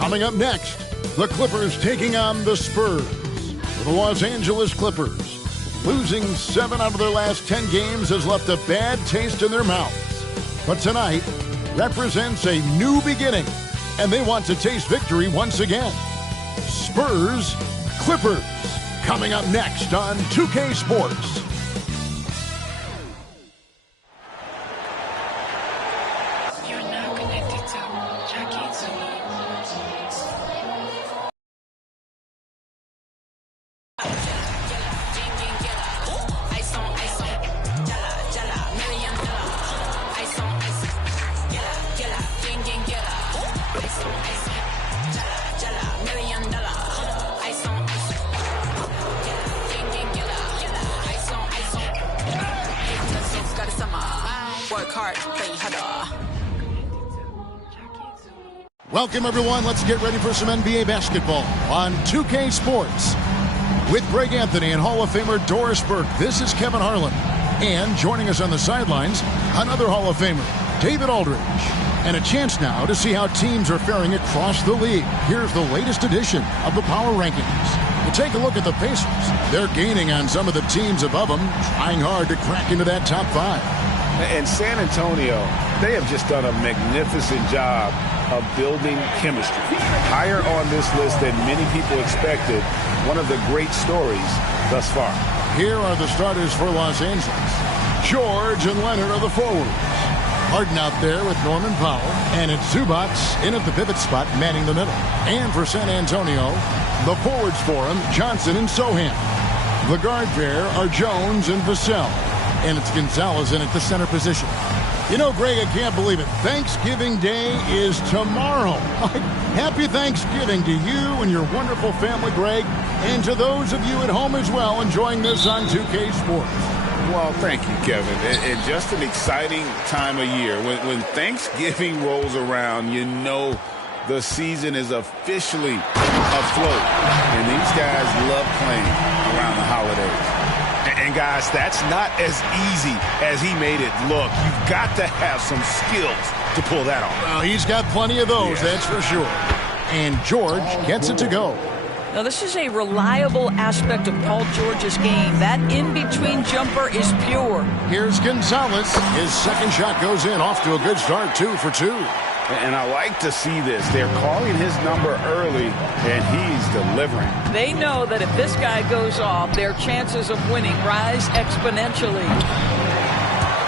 Coming up next, the Clippers taking on the Spurs. The Los Angeles Clippers, losing 7 out of their last 10 games, has left a bad taste in their mouths. But tonight represents a new beginning, and they want to taste victory once again. Spurs, Clippers, coming up next on 2K Sports. Welcome, everyone. Let's get ready for some NBA basketball on 2K Sports. With Greg Anthony and Hall of Famer Doris Burke, this is Kevin Harlan. And joining us on the sidelines, another Hall of Famer, David Aldridge. And a chance now to see how teams are faring across the league. Here's the latest edition of the Power Rankings. You take a look at the Pacers. They're gaining on some of the teams above them, trying hard to crack into that top 5. And San Antonio, they have just done a magnificent job of building chemistry. Higher on this list than many people expected. One of the great stories thus far. Here are the starters for Los Angeles. George and Leonard are the forwards. Harden out there with Norman Powell. And it's Zubac in at the pivot spot, manning the middle. And for San Antonio, the forwards for him, Johnson and Sohan. The guard pair are Jones and Vassell. And it's Gonzalez in at the center position. You know, Greg, I can't believe it. Thanksgiving Day is tomorrow. Happy Thanksgiving to you and your wonderful family, Greg, and to those of you at home as well enjoying this on 2K Sports. Well, thank you, Kevin. And just an exciting time of year. When Thanksgiving rolls around, you know the season is officially afloat. And these guys love playing around the holidays. And, guys, that's not as easy as he made it look. You've got to have some skills to pull that off. Well, he's got plenty of those, that's for sure. And George gets it to go. Now, this is a reliable aspect of Paul George's game. That in-between jumper is pure. Here's Gonzalez. His second shot goes in, off to a good start, 2 for 2. And I like to see this. They're calling his number early, and he's delivering. They know that if this guy goes off, their chances of winning rise exponentially.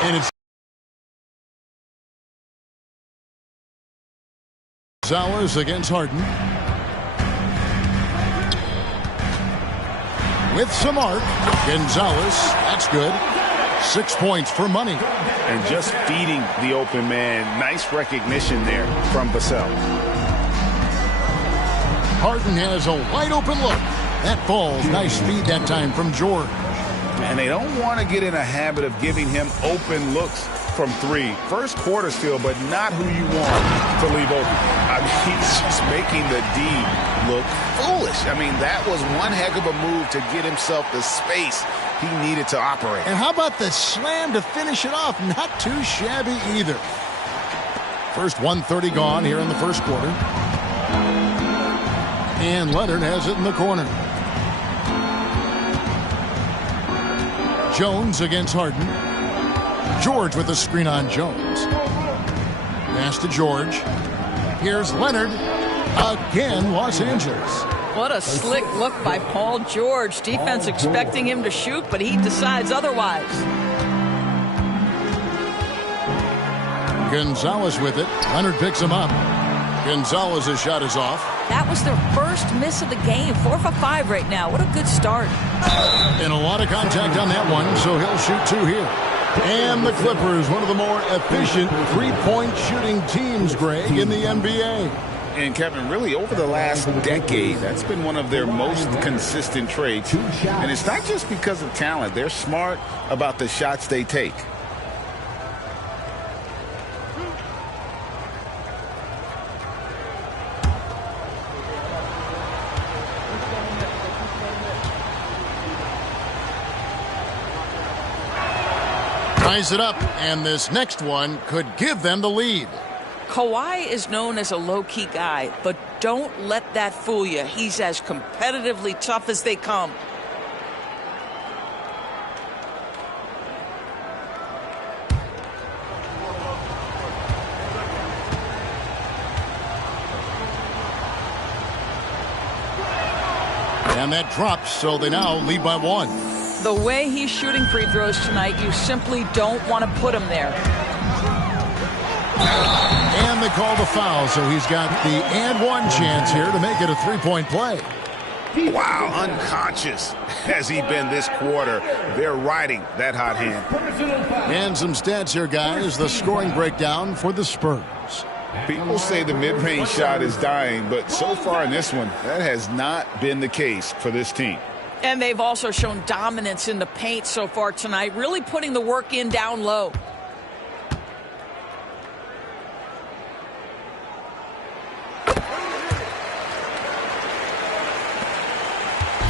And it's Gonzalez against Harden. With some arc, Gonzalez, that's good. 6 points for money. And just feeding the open man. Nice recognition there from Vassell. Harden has a wide open look. That falls. Nice feed that time from George. And they don't want to get in a habit of giving him open looks from 3. First quarter still, but not who you want to leave open. I mean, he's just making the D look foolish. I mean, that was one heck of a move to get himself the space he needed to operate. And how about the slam to finish it off? Not too shabby either. First 1:30 gone here in the first quarter. And Leonard has it in the corner. Jones against Harden. George with the screen on Jones. Pass to George. Here's Leonard. Again, Los Angeles. What a slick look by Paul George. Defense expecting him to shoot, but he decides otherwise. Gonzalez with it. Leonard picks him up. Gonzalez's shot is off. That was their first miss of the game. 4 for 5 right now. What a good start. And a lot of contact on that one, so he'll shoot 2 here. And the Clippers, one of the more efficient three-point shooting teams, Greg, in the NBA. And, Kevin, really over the last decade, that's been one of their most consistent traits. And it's not just because of talent. They're smart about the shots they take. Ties it up, and this next one could give them the lead. Kawhi is known as a low-key guy, but don't let that fool you. He's as competitively tough as they come. And that drops, so they now lead by 1. The way he's shooting free throws tonight, you simply don't want to put him there. And they call the foul, so he's got the and one chance here to make it a three-point play. Wow, unconscious has he been this quarter. They're riding that hot hand. And some stats here, guys. The scoring breakdown for the Spurs. People say the mid-range shot is dying, but so far in this one, that has not been the case for this team. And they've also shown dominance in the paint so far tonight, really putting the work in down low.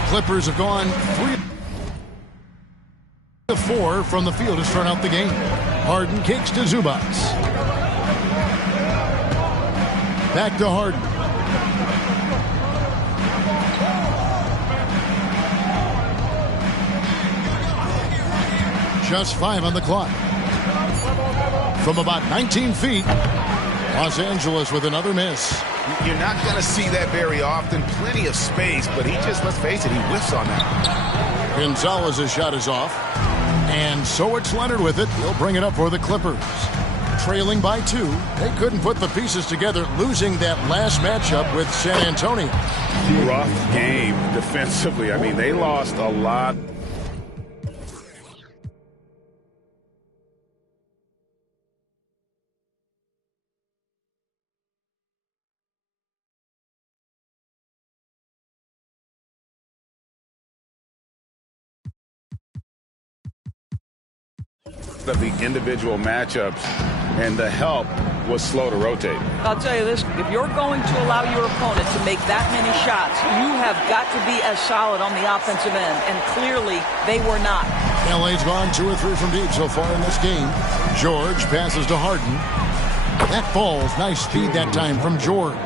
Clippers have gone 3 of 4 from the field to start out the game. Harden kicks to Zubats. Back to Harden. Just 5 on the clock. From about 19 feet, Los Angeles with another miss. You're not going to see that very often. Plenty of space, but he just, let's face it, he whiffs on that. Gonzalez's shot is off. And so it's Leonard with it. He'll bring it up for the Clippers. Trailing by 2. They couldn't put the pieces together, losing that last matchup with San Antonio. Rough game defensively. I mean, they lost a lot. Of the individual matchups, and the help was slow to rotate. I'll tell you this, if you're going to allow your opponent to make that many shots, you have got to be as solid on the offensive end, and clearly they were not. LA's gone 2 or 3 from deep so far in this game. George passes to Harden. That falls. Nice speed that time from George.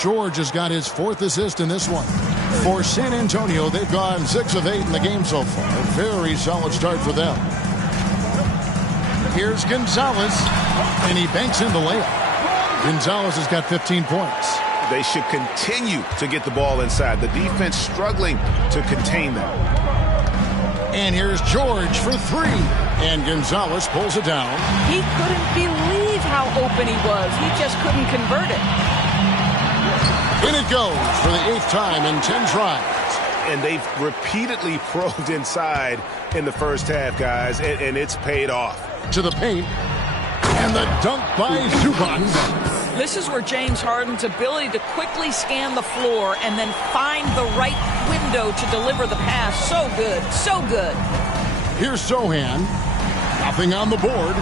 George has got his 4th assist in this one. For San Antonio, they've gone 6 of 8 in the game so far. A very solid start for them. Here's Gonzalez, and he banks in the layup. Gonzalez has got 15 points. They should continue to get the ball inside. The defense struggling to contain them. And here's George for 3. And Gonzalez pulls it down. He couldn't believe how open he was. He just couldn't convert it. In it goes for the 8th time in 10 tries. And they've repeatedly probed inside in the first half, guys, and it's paid off. To the paint, and the dunk by Zubats. This is where James Harden's ability to quickly scan the floor and then find the right window to deliver the pass. So good, so good. Here's Sohan. Nothing on the board.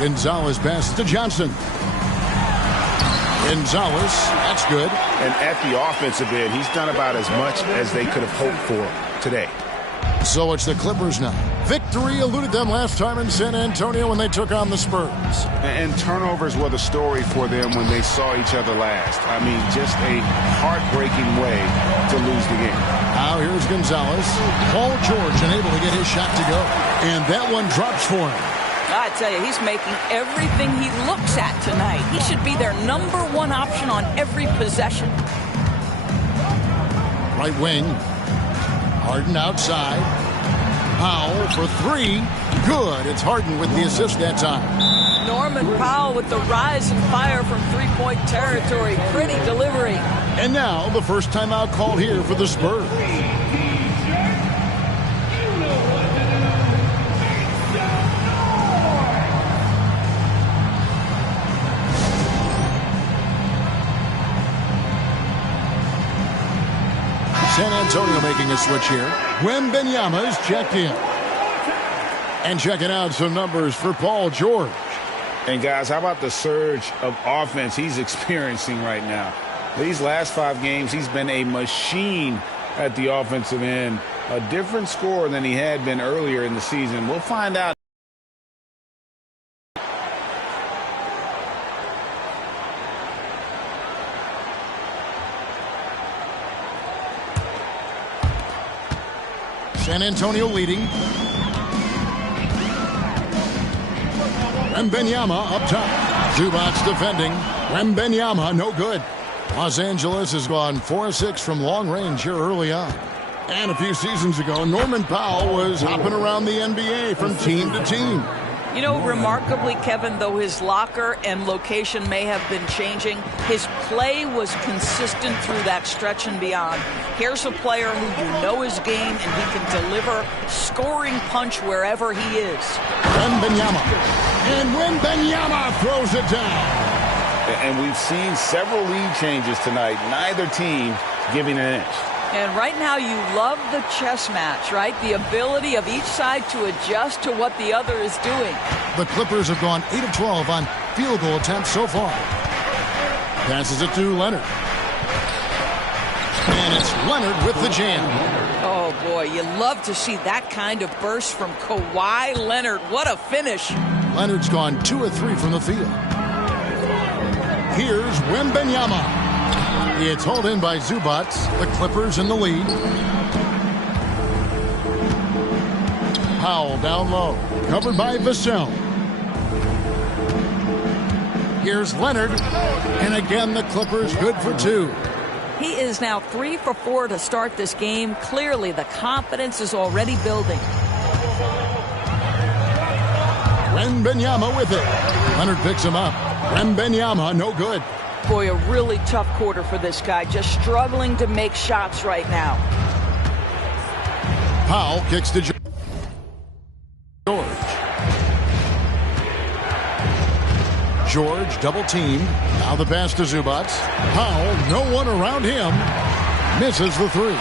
Gonzalez passes to Johnson. Gonzalez, that's good. And at the offensive end, he's done about as much as they could have hoped for today. So it's the Clippers now. Victory eluded them last time in San Antonio when they took on the Spurs. And turnovers were the story for them when they saw each other last. I mean, just a heartbreaking way to lose the game. Now here's Gonzalez. Paul George unable to get his shot to go. And that one drops for him. I tell you, he's making everything he looks at tonight. He should be their #1 option on every possession. Right wing. Harden outside. Powell for 3. Good. It's Harden with the assist that time. Norman Powell with the rise and fire from three-point territory. Pretty delivery. And now the first timeout called here for the Spurs. San Antonio making a switch here. Wembanyama's checked in. And checking out some numbers for Paul George. And guys, how about the surge of offense he's experiencing right now? These last 5 games, he's been a machine at the offensive end. A different scorer than he had been earlier in the season. We'll find out. San Antonio leading. Wembanyama up top. Zubats defending. Wembanyama no good. Los Angeles has gone 4-6 from long range here early on. And a few seasons ago, Norman Powell was hopping around the NBA from team to team. You know, remarkably, Kevin, though his locker and location may have been changing, his play was consistent through that stretch and beyond. Here's a player who you know his game, and he can deliver scoring punch wherever he is. Wembanyama. And Wembanyama throws it down. And we've seen several lead changes tonight, neither team giving an inch. And right now you love the chess match, right? The ability of each side to adjust to what the other is doing. The Clippers have gone 8 of 12 on field goal attempts so far. Passes it to Leonard. And it's Leonard with the jam. Oh, boy, you love to see that kind of burst from Kawhi Leonard. What a finish. Leonard's gone 2 of 3 from the field. Here's Wembanyama. It's hauled in by Zubats. The Clippers in the lead. Powell down low. Covered by Vassell. Here's Leonard. And again, the Clippers good for 2. He is now 3 for 4 to start this game. Clearly, the confidence is already building. Wembanyama with it. Leonard picks him up. Wembanyama, no good. Boy, a really tough quarter for this guy. Just struggling to make shots right now. Powell kicks to George. George double teamed. Now the pass to Zubats. Powell, no one around him. Misses the 3.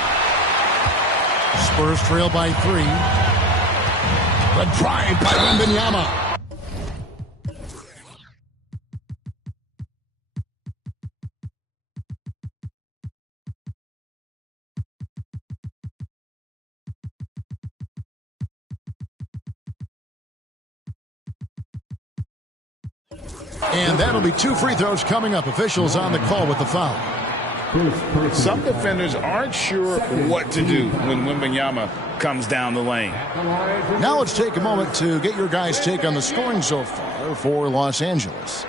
Spurs trail by 3. The drive by Wembanyama. And that'll be 2 free throws coming up. Officials on the call with the foul. Some defenders aren't sure what to do when Wembanyama comes down the lane. Now let's take a moment to get your guys' take on the scoring so far for Los Angeles.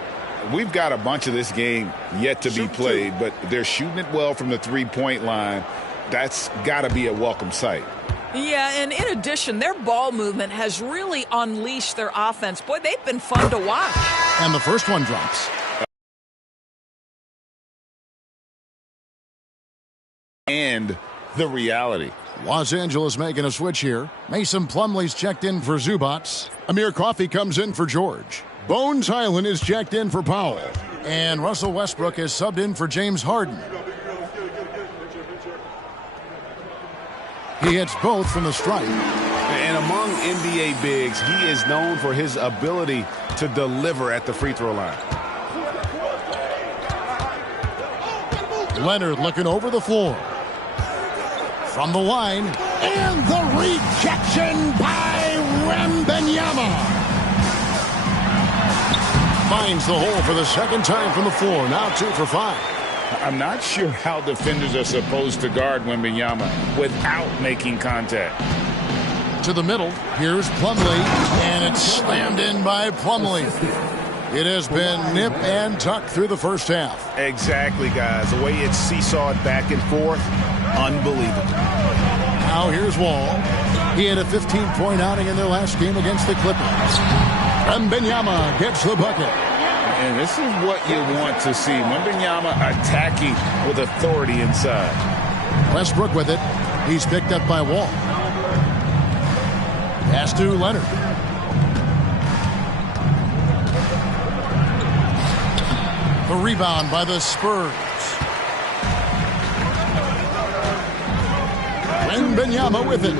We've got a bunch of this game yet to be played, but they're shooting it well from the three-point line. That's got to be a welcome sight. Yeah, and in addition, their ball movement has really unleashed their offense. Boy, they've been fun to watch. And the first one drops. And the reality. Los Angeles making a switch here. Mason Plumlee's checked in for Zubats. Amir Coffey comes in for George. Bones Highland is checked in for Powell. And Russell Westbrook is subbed in for James Harden. He hits both from the stripe. And among NBA bigs, he is known for his ability to deliver at the free throw line. Leonard looking over the floor. From the line. And the rejection by Wembanyama. Finds the hole for the second time from the floor. Now 2 for 5. I'm not sure how defenders are supposed to guard Wembanyama without making contact. To the middle, here's Plumlee, and it's slammed in by Plumlee. It has been nip and tuck through the first half. Exactly, guys. The way it's seesawed back and forth, unbelievable. Now here's Wall. He had a 15-point outing in their last game against the Clippers. Wembanyama gets the bucket. And this is what you want to see. Wembanyama attacking with authority inside. Westbrook with it. He's picked up by Wall. Pass to Leonard. The rebound by the Spurs. Wembanyama with it.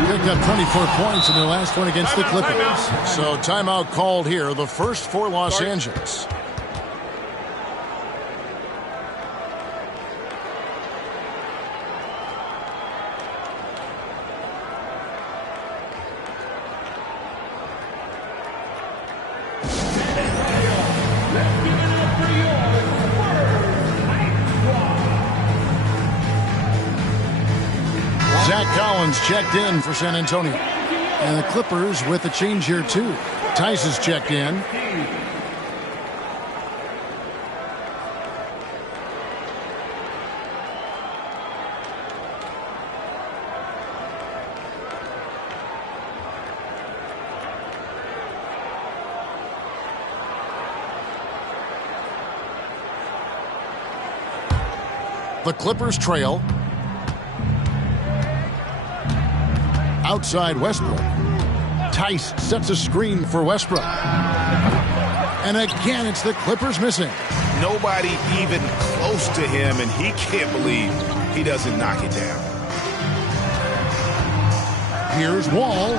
He picked up 24 points in their last one against the Clippers. So timeout called here, the first for Los Angeles. Zach Collins checked in for San Antonio. And the Clippers with a change here, too. Tice is checked in. The Clippers trail. Outside Westbrook. Tice sets a screen for Westbrook. And again, it's the Clippers missing. Nobody even close to him, and he can't believe he doesn't knock it down. Here's Wall.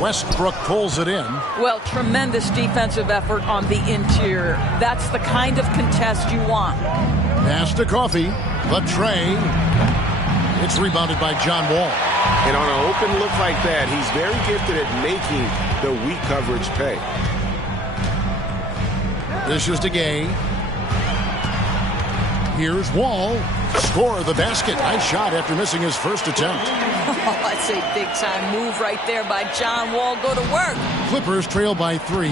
Westbrook pulls it in. Well, tremendous defensive effort on the interior. That's the kind of contest you want. Pass to Coffee. The tray. It's rebounded by John Wall. And on an open look like that, he's very gifted at making the weak coverage pay. This is to Gay. Here's Wall. Score the basket. Nice shot after missing his first attempt. Oh, that's a big-time move right there by John Wall. Go to work. Clippers trail by 3.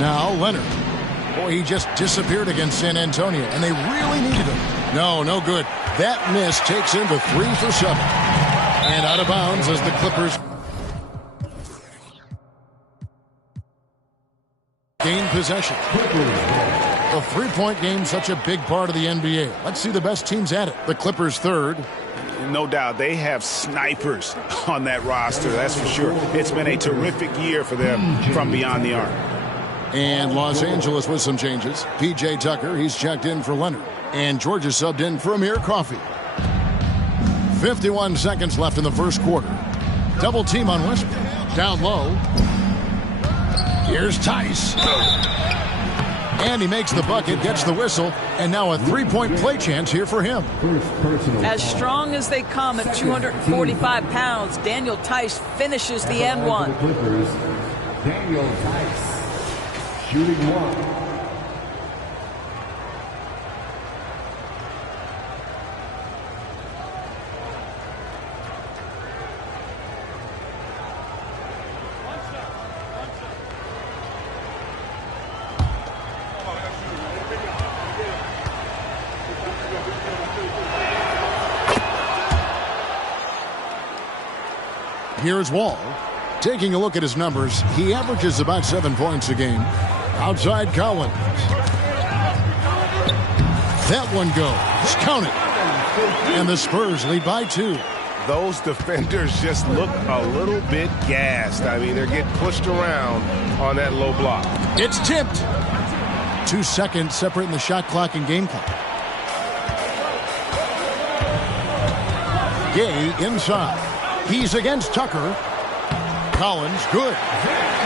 Now Leonard. Boy, he just disappeared against San Antonio, and they really needed him. No good. That miss takes him to 3 for 7. And out of bounds as the Clippers gain possession. The three-point game, such a big part of the NBA. Let's see the best teams at it. The Clippers third. No doubt they have snipers on that roster, that's for sure. It's been a terrific year for them from beyond the arc. And Los Angeles with some changes. P.J. Tucker, he's checked in for Leonard. And Georgia subbed in for Amir Coffee. 51 seconds left in the first quarter. Double team on Westbrook. Down low. Here's Tice. And he makes the bucket, gets the whistle, and now a three-point play chance here for him. As strong as they come at 245 pounds, Daniel Tice finishes the end one. Daniel Tice. Shooting one. Here's Wall. Taking a look at his numbers, he averages about 7 points a game. Outside Collins. That one goes. Count it. And the Spurs lead by 2. Those defenders just look a little bit gassed. I mean, they're getting pushed around on that low block. It's tipped. 2 seconds separating the shot clock and game clock. Gay inside. He's against Tucker. Collins, good.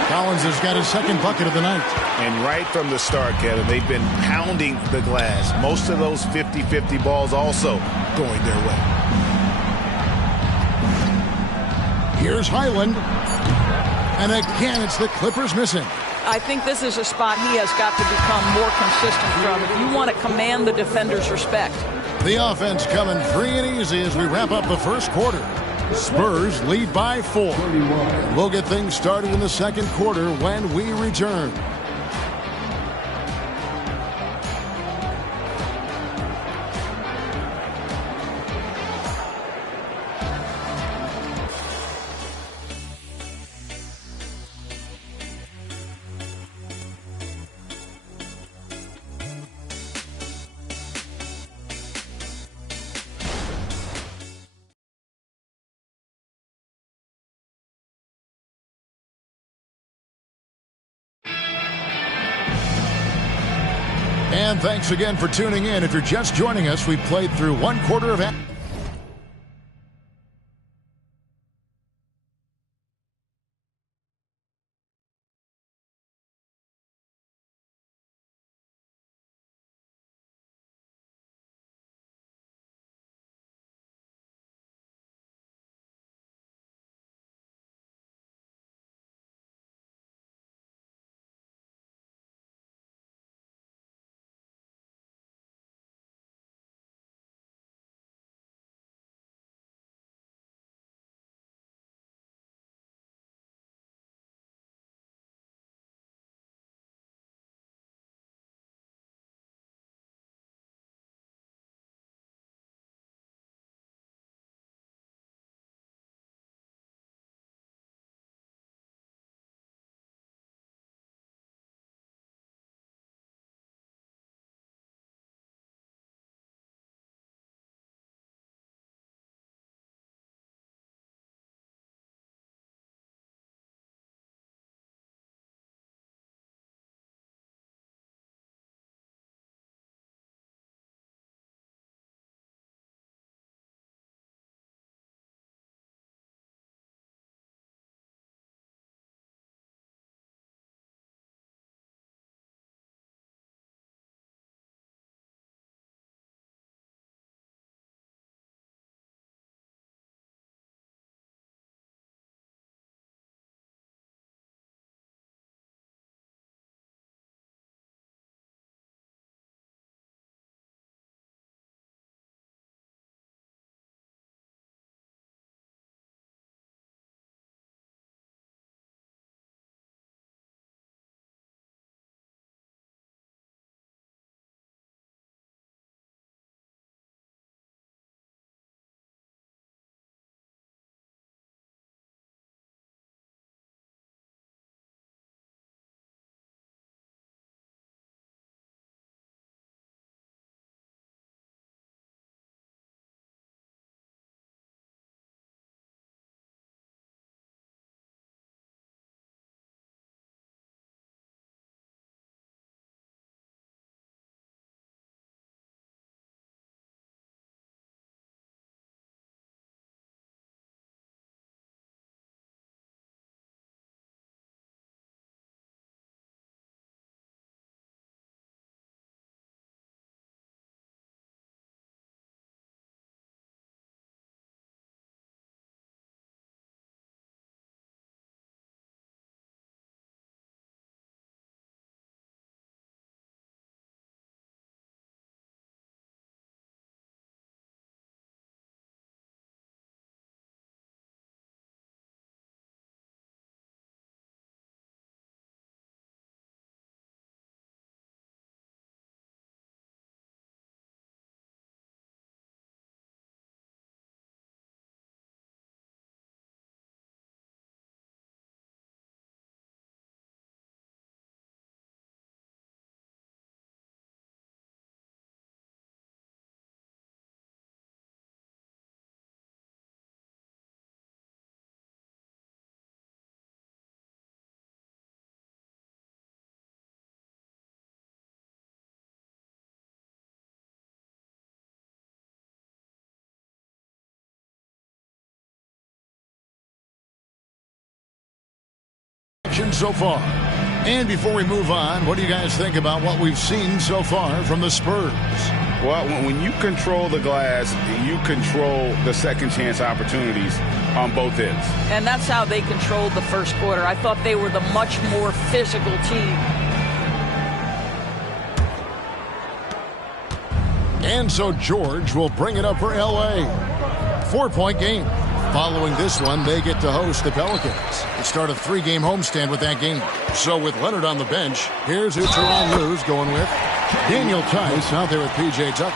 Collins has got his second bucket of the night. And right from the start, Kevin, they've been pounding the glass. Most of those 50-50 balls also going their way. Here's Highland. And again, it's the Clippers missing. I think this is a spot he has got to become more consistent from if you want to command the defender's respect. The offense coming free and easy as we wrap up the first quarter. Spurs lead by 4. We'll get things started in the second quarter when we return. And thanks again for tuning in. If you're just joining us, we played through one quarter of so far. And before we move on, what do you guys think about what we've seen so far from the Spurs? Well, when you control the glass, you control the second chance opportunities on both ends. And that's how they controlled the first quarter. I thought they were the much more physical team. And so George will bring it up for LA. 4-point game. Following this one, they get to host the Pelicans. They start a 3-game homestand with that game. So with Leonard on the bench, here's who Tyronn Lue's going with. Daniel Tice out there with P.J. Tucker.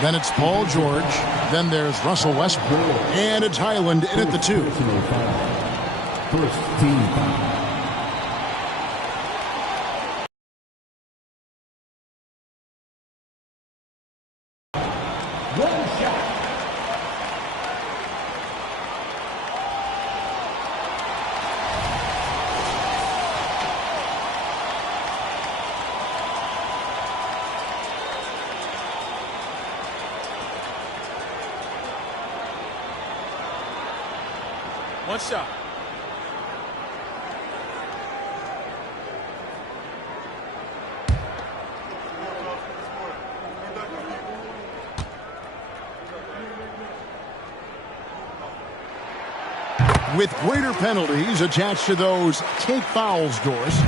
Then it's Paul George. Then there's Russell Westbrook. And it's Highland in at the 2. First team foul. One shot. With greater penalties attached to those take fouls, Doris,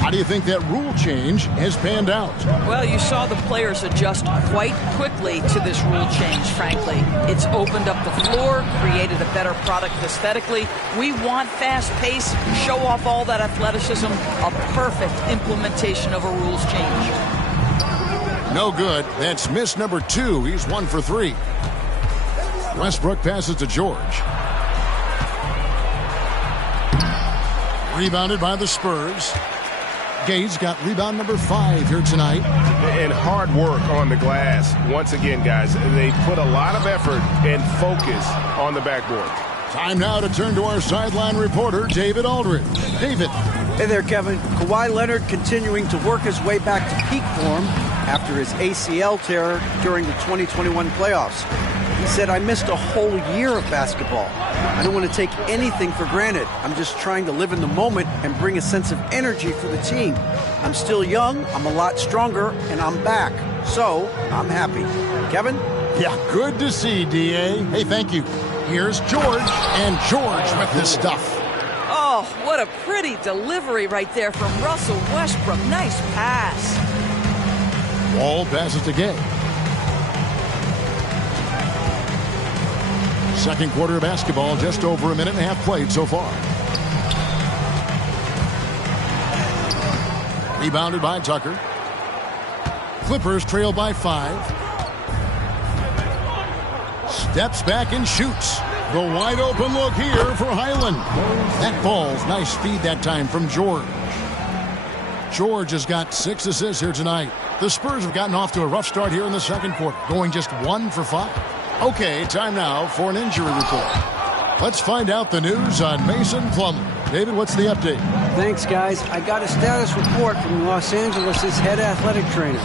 how do you think that rule change has panned out? Well, you saw the players adjust quite quickly to this rule change, frankly. It's opened up the floor, created a better product aesthetically. We want fast pace, show off all that athleticism, a perfect implementation of a rules change. No good. That's miss number 2. He's 1 for 3. Westbrook passes to George. Rebounded by the Spurs. Gay's got rebound number 5 here tonight. And hard work on the glass. Once again, guys, they put a lot of effort and focus on the backboard. Time now to turn to our sideline reporter, David Aldridge. David. Hey there, Kevin. Kawhi Leonard continuing to work his way back to peak form after his ACL tear during the 2021 playoffs. He said, I missed a whole year of basketball. I don't want to take anything for granted. I'm just trying to live in the moment and bring a sense of energy for the team. I'm still young, I'm a lot stronger, and I'm back. So, I'm happy. Kevin? Yeah, good to see, D.A. Hey, thank you. Here's George, and George with this stuff. Oh, what a pretty delivery right there from Russell Westbrook. Nice pass. Wall passes to Gay. Second quarter of basketball, just over a minute and a half played so far. Rebounded by Tucker. Clippers trail by 5. Steps back and shoots. The wide open look here for Highland. That falls. Nice feed that time from George. George has got 6 assists here tonight. The Spurs have gotten off to a rough start here in the second quarter, going just 1 for 5. Okay, time now for an injury report. Let's find out the news on Mason Plumlee. David, what's the update? Thanks, guys. I got a status report from Los Angeles' head athletic trainer.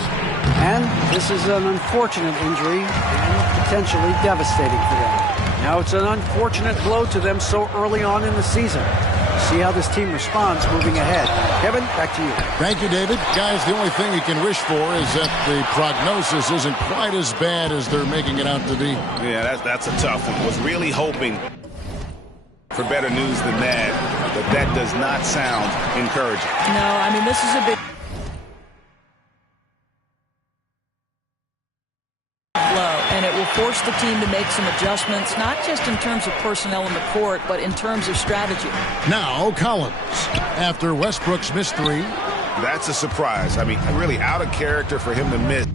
And this is an unfortunate injury and potentially devastating for them. Now, it's an unfortunate blow to them so early on in the season. See how this team responds moving ahead. Kevin, back to you. Thank you, David. Guys, the only thing you can wish for is that the prognosis isn't quite as bad as they're making it out to be. Yeah, that's a tough one. Was really hoping for better news than that, but that does not sound encouraging. No, I mean, this is a big blow, and it will force the team to make some adjustments, not just in terms of personnel in the court, but in terms of strategy. Now, Collins. After Westbrook's missed 3. That's a surprise. I mean, really out of character for him to miss.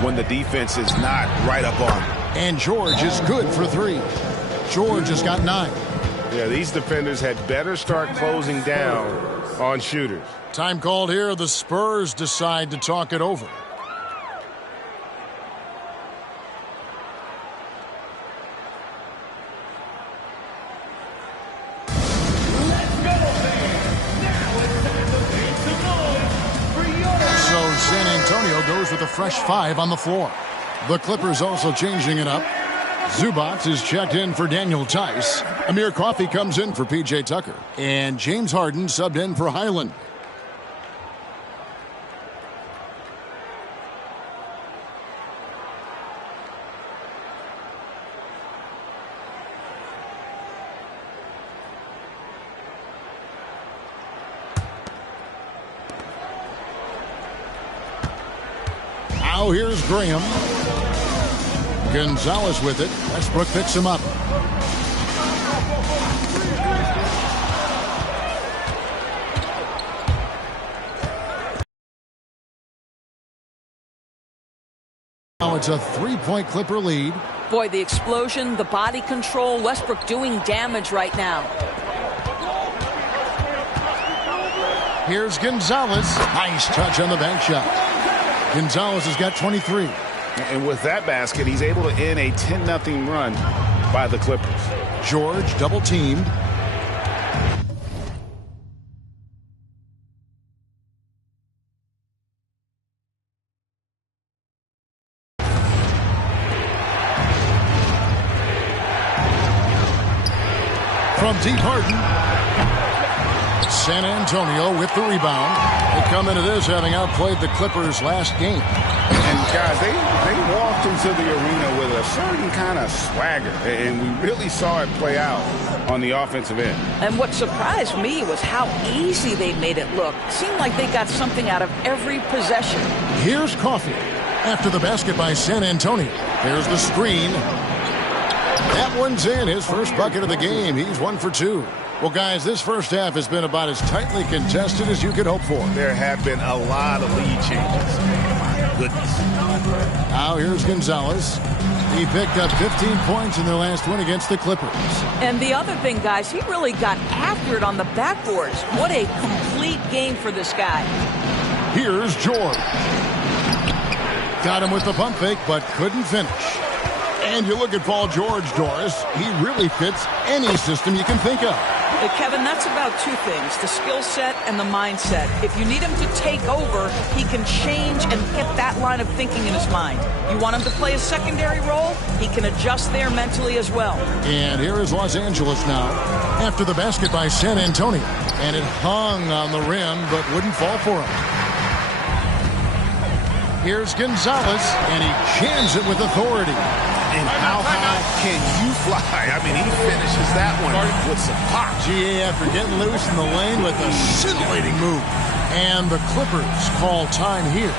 When the defense is not right up on him. And George is good for 3. George has got 9. Yeah, these defenders had better start closing down on shooters. Time called here. The Spurs decide to talk it over. So San Antonio goes with a fresh 5 on the floor. The Clippers also changing it up. Zubac is checked in for Daniel Tice. Amir Coffey comes in for P.J. Tucker. And James Harden subbed in for Highland. Now here's Graham. Gonzalez with it. Westbrook picks him up. Now it's a 3-point Clipper lead. Boy, the explosion, the body control, Westbrook doing damage right now. Here's Gonzalez. Nice touch on the bank shot. Gonzalez has got 23. And with that basket, he's able to end a 10-0 run by the Clippers. George double teamed. From deep, Harden. San Antonio with the rebound. They come into this having outplayed the Clippers last game. And guys, they walked into the arena with a certain kind of swagger, and we really saw it play out on the offensive end. And what surprised me was how easy they made it look. It seemed like they got something out of every possession. Here's Coffey. After the basket by San Antonio. Here's the screen. That one's in. His first bucket of the game. He's 1 for 2. Well, guys, this first half has been about as tightly contested as you could hope for. There have been a lot of lead changes. My goodness. Now here's Gonzalez. He picked up 15 points in their last win against the Clippers. And the other thing, guys, he really got after it on the backboards. What a complete game for this guy. Here's George. Got him with the pump fake, but couldn't finish. And you look at Paul George, Doris. He really fits any system you can think of. Kevin, that's about 2 things, the skill set and the mindset. If you need him to take over, he can change and get that line of thinking in his mind. You want him to play a secondary role, he can adjust there mentally as well. And here is Los Angeles now after the basket by San Antonio. And it hung on the rim but wouldn't fall for him. Here's Gonzalez, and he jams it with authority. And how high can you fly? I mean, he finishes that one with some pop. GA after getting loose in the lane with a scintillating move. And the Clippers call time here.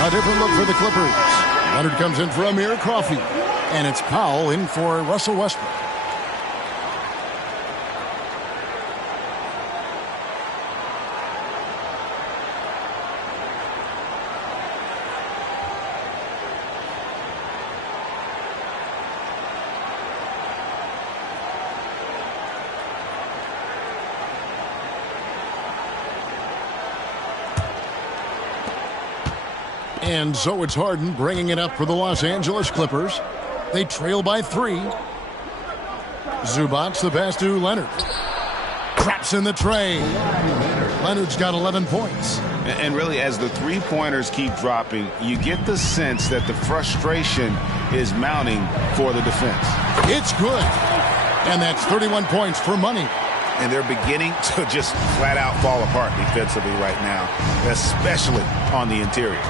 A different look for the Clippers. Leonard comes in for Amir Coffey. And it's Powell in for Russell Westbrook. And so it's Harden bringing it up for the Los Angeles Clippers. They trail by 3. Zubac the pass to Leonard. Traps in the tray. Leonard's got 11 points. And really, as the three-pointers keep dropping, you get the sense that the frustration is mounting for the defense. It's good. And that's 31 points for money. And they're beginning to just flat-out fall apart defensively right now, especially on the interior.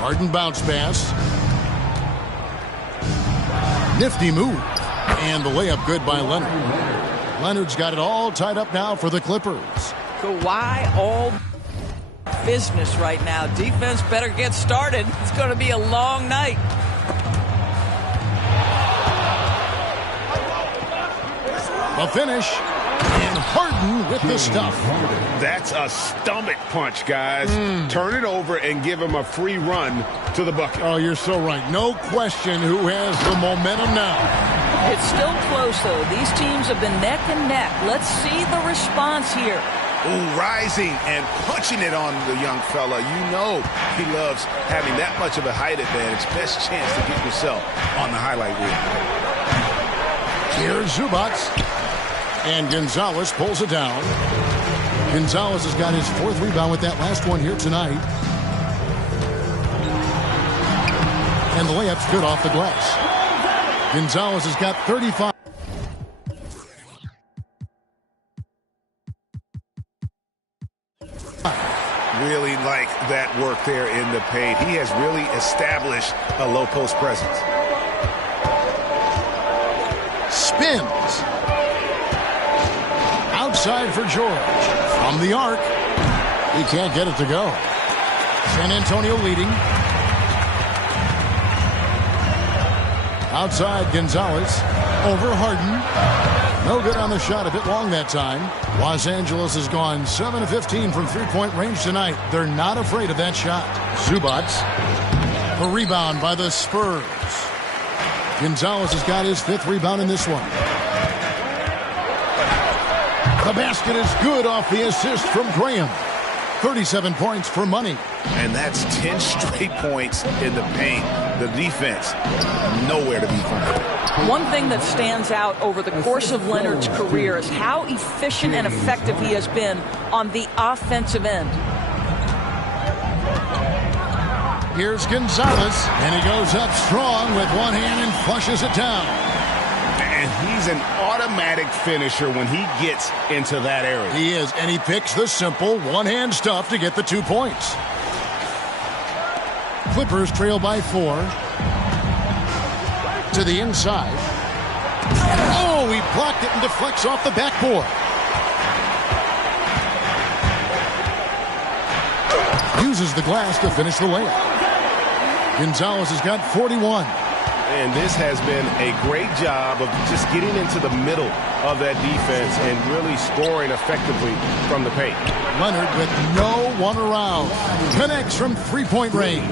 Harden bounce pass. Nifty move. And the layup good by Leonard. Leonard's got it all tied up now for the Clippers. Kawhi all business right now. Defense better get started. It's going to be a long night. The finish. And Harden with the stuff. That's a stomach punch, guys. Turn it over and give him a free run to the bucket. Oh, you're so right. No question who has the momentum now. It's still close, though. These teams have been neck and neck. Let's see the response here. Ooh, rising and punching it on the young fella. You know he loves having that much of a height advantage. Best chance to get yourself on the highlight reel. Here's Zubac. And Gonzalez pulls it down. Gonzalez has got his 4th rebound with that last one here tonight. And the layup's good off the glass. Gonzalez has got 35. Really like that work there in the paint. He has really established a low post presence. Spins. Outside for George. From the arc. He can't get it to go. San Antonio leading. Outside Gonzalez. Over Harden. No good on the shot. A bit long that time. Los Angeles has gone 7 of 15 from three-point range tonight. They're not afraid of that shot. Zubac. A rebound by the Spurs. Gonzalez has got his 5th rebound in this one. The basket is good off the assist from Graham. 37 points for money. And that's 10 straight points in the paint. The defense, nowhere to be found. One thing that stands out over the course of Leonard's career is how efficient and effective he has been on the offensive end. Here's Gonzalez, and he goes up strong with one hand and flushes it down. And he's an automatic finisher when he gets into that area. He is, and he picks the simple one-hand stuff to get the 2 points. Clippers trail by 4. To the inside. Oh, he blocked it and deflects off the backboard. Uses the glass to finish the layup. Gonzalez has got 41. And this has been a great job of just getting into the middle of that defense and really scoring effectively from the paint. Leonard with no one around. Connects from three-point range.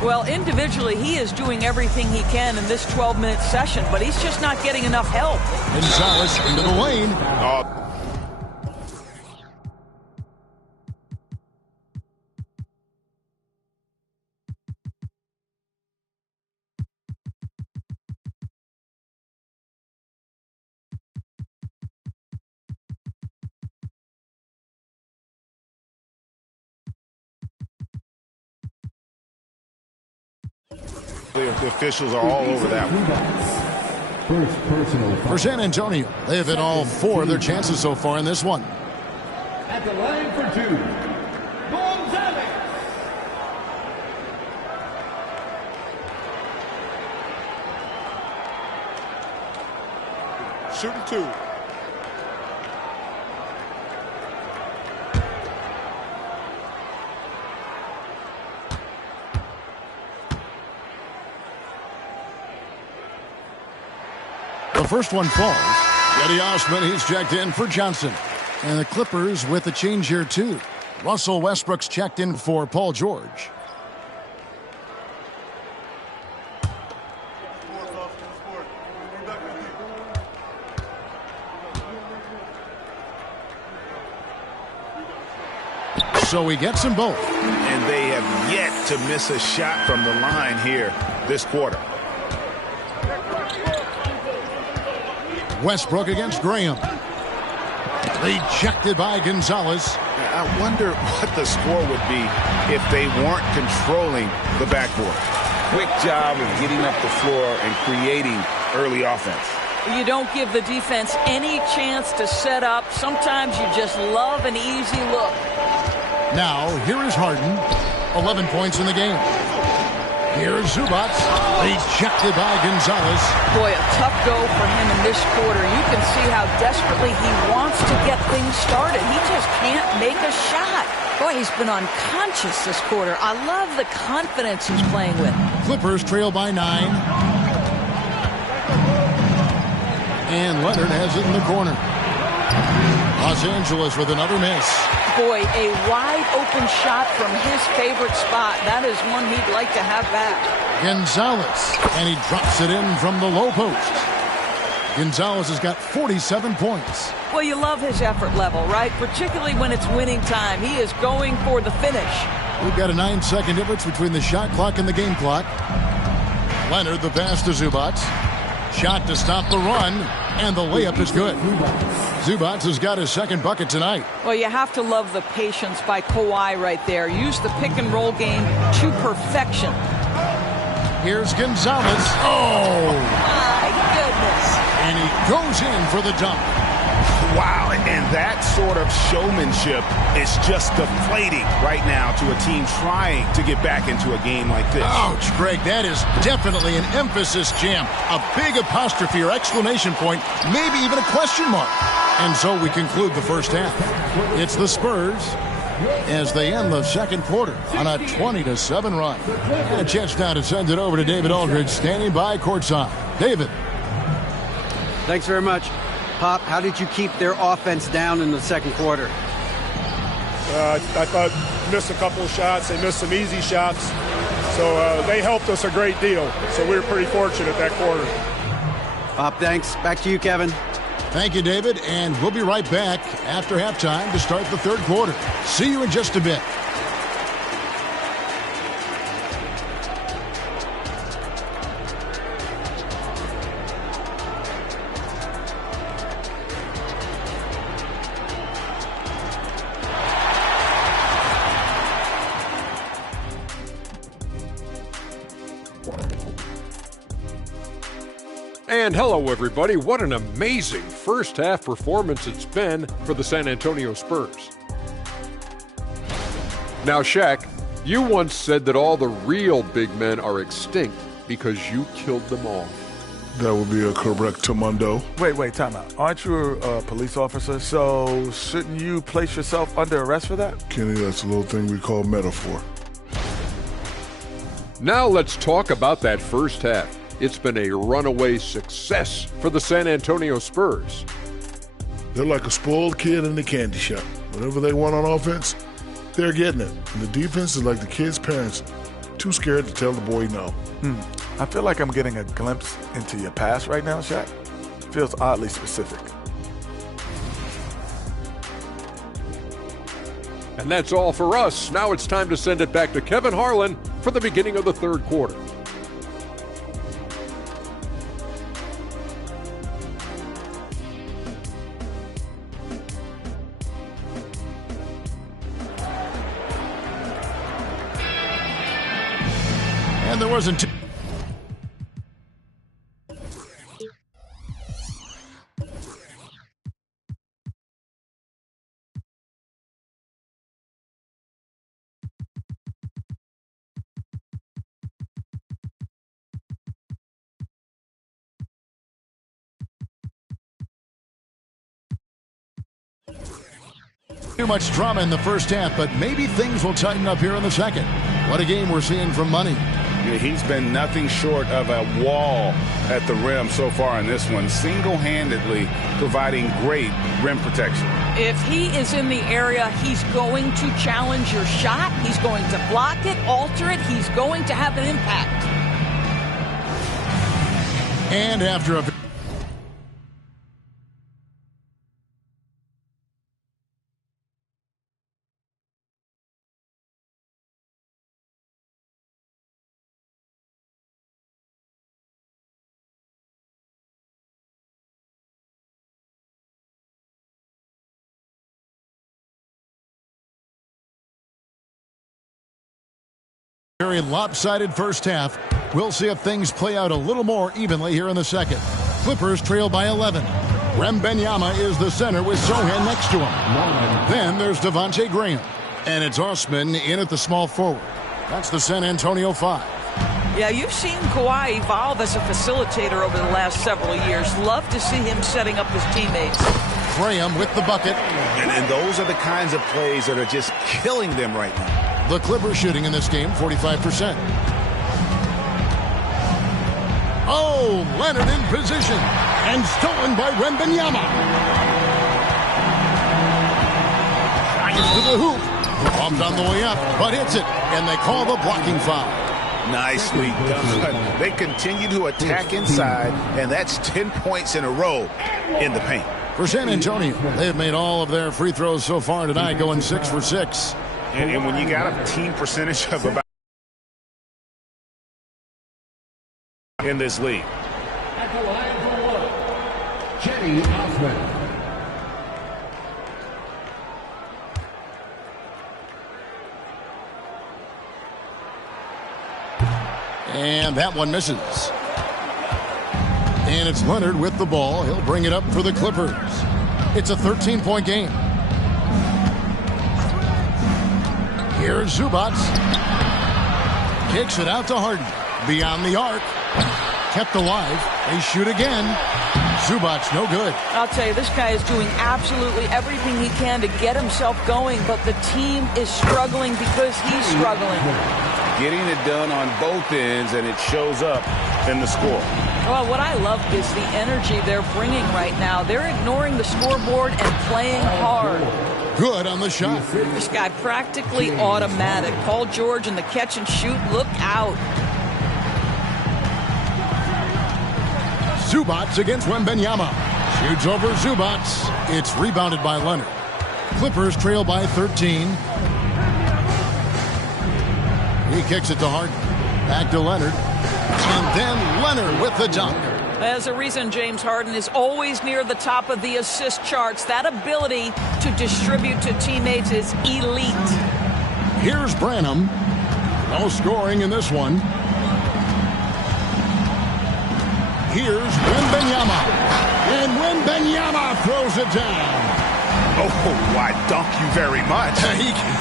Well, individually, he is doing everything he can in this 12-minute session, but he's just not getting enough help. Gonzalez into the lane. The officials are all over that one. First personal foul. For San Antonio, they have hit all 4 of their chances so far in this one. At the line for 2, Gonzalez. Shooting 2. The first one falls. Eddie Osman, he's checked in for Johnson. And the Clippers with a change here, too. Russell Westbrook's checked in for Paul George. So he gets them both. And they have yet to miss a shot from the line here this quarter. Westbrook against Graham. Rejected by Gonzalez. I wonder what the score would be if they weren't controlling the backboard. Quick job of getting up the floor and creating early offense. You don't give the defense any chance to set up. Sometimes you just love an easy look. Now, here is Harden. 11 points in the game. Here's Zubac. Rejected by Gonzalez. Boy, a tough go for him in this quarter. You can see how desperately he wants to get things started. He just can't make a shot. Boy, he's been unconscious this quarter. I love the confidence he's playing with. Clippers trail by 9. And Leonard has it in the corner. Los Angeles with another miss. Boy, a wide open shot from his favorite spot. That is one he'd like to have back. Gonzalez, and he drops it in from the low post. Gonzalez has got 47 points. Well, you love his effort level, right? Particularly when it's winning time. He is going for the finish. We've got a 9-second difference between the shot clock and the game clock. Leonard, the pass to Zubac. Shot to stop the run, and the layup is good. Zubac has got his second bucket tonight. Well, you have to love the patience by Kawhi right there. Use the pick-and-roll game to perfection. Here's Gonzalez. Oh! My goodness. And he goes in for the dunk. Wow, and that sort of showmanship is just deflating right now to a team trying to get back into a game like this. Ouch, Greg, that is definitely an emphasis jam. A big apostrophe or exclamation point, maybe even a question mark. And so we conclude the first half. It's the Spurs as they end the second quarter on a 20-7 run. And a chance now to send it over to David Aldridge, standing by courtside. David. Thanks very much. Pop, how did you keep their offense down in the second quarter? I thought missed a couple of shots. They missed some easy shots. So they helped us a great deal. So we were pretty fortunate that quarter. Pop, thanks. Back to you, Kevin. Thank you, David. And we'll be right back after halftime to start the third quarter. See you in just a bit. And hello, everybody. What an amazing first half performance it's been for the San Antonio Spurs. Now, Shaq, you once said that all the real big men are extinct because you killed them all. That would be a correctamundo. Wait, time out. Aren't you a police officer? So shouldn't you place yourself under arrest for that? Kenny, that's a little thing we call metaphor. Now let's talk about that first half. It's been a runaway success for the San Antonio Spurs. They're like a spoiled kid in the candy shop. Whatever they want on offense, they're getting it. And the defense is like the kid's parents, too scared to tell the boy no. I feel like I'm getting a glimpse into your past right now, Shaq. Feels oddly specific. And that's all for us. Now it's time to send it back to Kevin Harlan for the beginning of the third quarter. And there wasn't too much drama in the first half, but maybe things will tighten up here in the second. What a game we're seeing from Money. Yeah, he's been nothing short of a wall at the rim so far in this one, single-handedly providing great rim protection. If he is in the area, he's going to challenge your shot. He's going to block it, alter it. He's going to have an impact. And after a very lopsided first half. We'll see if things play out a little more evenly here in the second. Clippers trail by 11. Wembanyama is the center with Sohan next to him. Then there's Devontae Graham. And it's Osman in at the small forward. That's the San Antonio 5. Yeah, you've seen Kawhi evolve as a facilitator over the last several years. Love to see him setting up his teammates. Graham with the bucket. And those are the kinds of plays that are just killing them right now. The Clippers shooting in this game 45%. Oh, Leonard in position and stolen by Wembanyama. Drives to the hoop. Bumped on the way up, but hits it. And they call the blocking foul. Nicely done. They continue to attack inside, and that's 10 points in a row in the paint. For San Antonio, they've made all of their free throws so far tonight, going 6 for 6. And when you got a team percentage of about in this league. At the line for one, Jenny Osmond. And that one misses. And it's Leonard with the ball. He'll bring it up for the Clippers. It's a 13-point game. Here's Zubac. Kicks it out to Harden. Beyond the arc. Kept alive. They shoot again. Zubac, no good. I'll tell you, this guy is doing absolutely everything he can to get himself going, but the team is struggling because he's struggling. Getting it done on both ends, and it shows up in the score. Well, what I love is the energy they're bringing right now. They're ignoring the scoreboard and playing hard. Good on the shot. This guy practically automatic. Paul George in the catch and shoot. Look out. Zubac against Wembanyama. Shoots over Zubac. It's rebounded by Leonard. Clippers trail by 13. He kicks it to Harden. Back to Leonard. And then Leonard with the dunk. There's a reason James Harden is always near the top of the assist charts. That ability to distribute to teammates is elite. Here's Branham. No scoring in this one. Here's Wembanyama. And Wembanyama throws it down. Oh, why, thank you very much.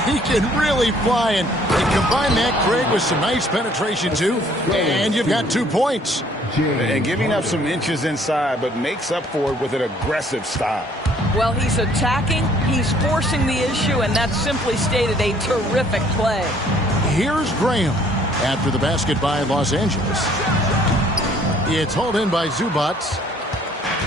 He can really fly, and combine that, Craig, with some nice penetration, too, and you've got 2 points. And giving up some inches inside, but makes up for it with an aggressive style. Well, he's attacking, he's forcing the issue, and that's simply stated a terrific play. Here's Graham after the basket by Los Angeles. It's hauled in by Zubac.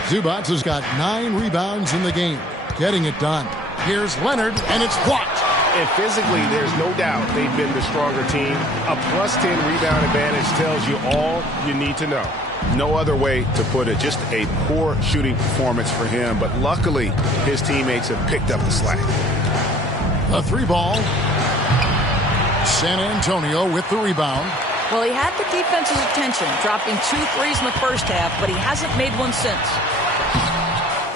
Zubac has got 9 rebounds in the game. Getting it done. Here's Leonard, and it's blocked. And physically, there's no doubt they've been the stronger team. A plus 10 rebound advantage tells you all you need to know. No other way to put it. Just a poor shooting performance for him, but luckily his teammates have picked up the slack. The 3-ball. San Antonio with the rebound. Well, he had the defense's attention, dropping 2 threes in the first half, but he hasn't made one since.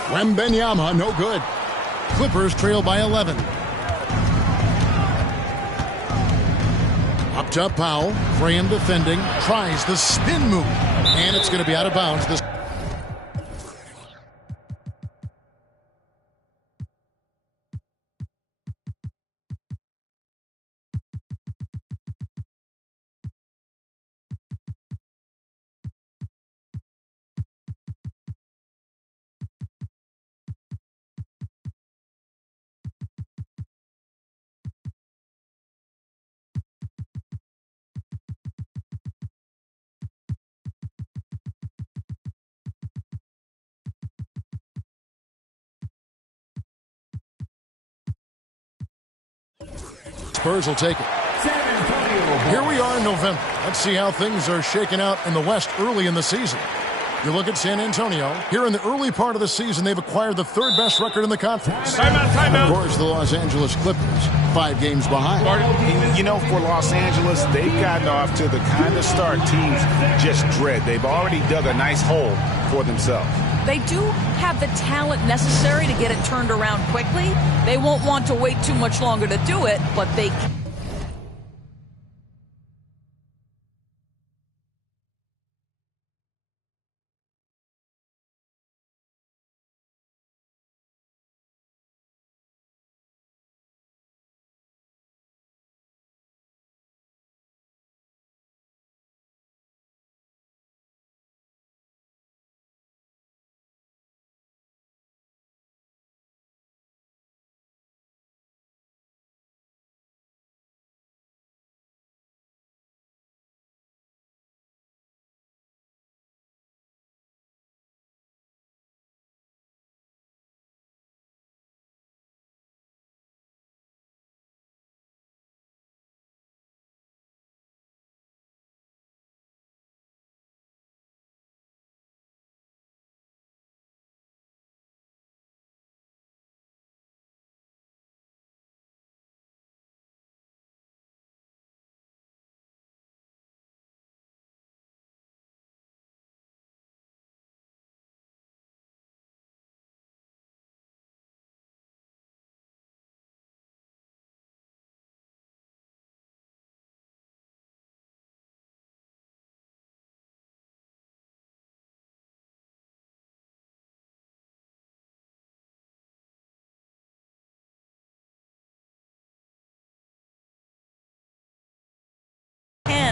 Wembanyama, no good. Clippers trail by 11. Up top, Powell. Graham defending. Tries the spin move. And it's going to be out of bounds. This Spurs will take it. Here we are in November. Let's see how things are shaking out in the West early in the season. You look at San Antonio. Here in the early part of the season, they've acquired the 3rd best record in the conference. Timeout. Of course, the Los Angeles Clippers, 5 games behind. You know, for Los Angeles, they've gotten off to the kind of start teams just dread. They've already dug a nice hole for themselves. They do have the talent necessary to get it turned around quickly. They won't want to wait too much longer to do it, but they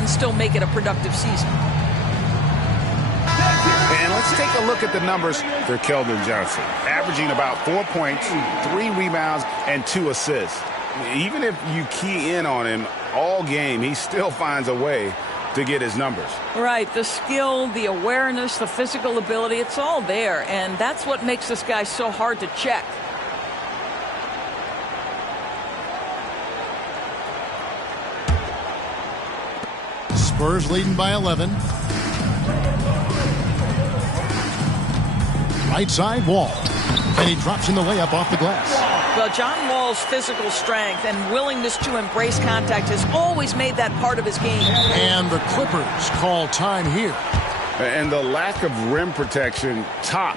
can still make it a productive season. And let's take a look at the numbers for Keldon Johnson. Averaging about 4 points, 3 rebounds, and 2 assists. Even if you key in on him all game, he still finds a way to get his numbers. Right. The skill, the awareness, the physical ability, it's all there. And that's what makes this guy so hard to check. Spurs leading by 11. Right side, Wall. And he drops in the layup off the glass. Well, John Wall's physical strength and willingness to embrace contact has always made that part of his game. And the Clippers call time here. And the lack of rim protection, top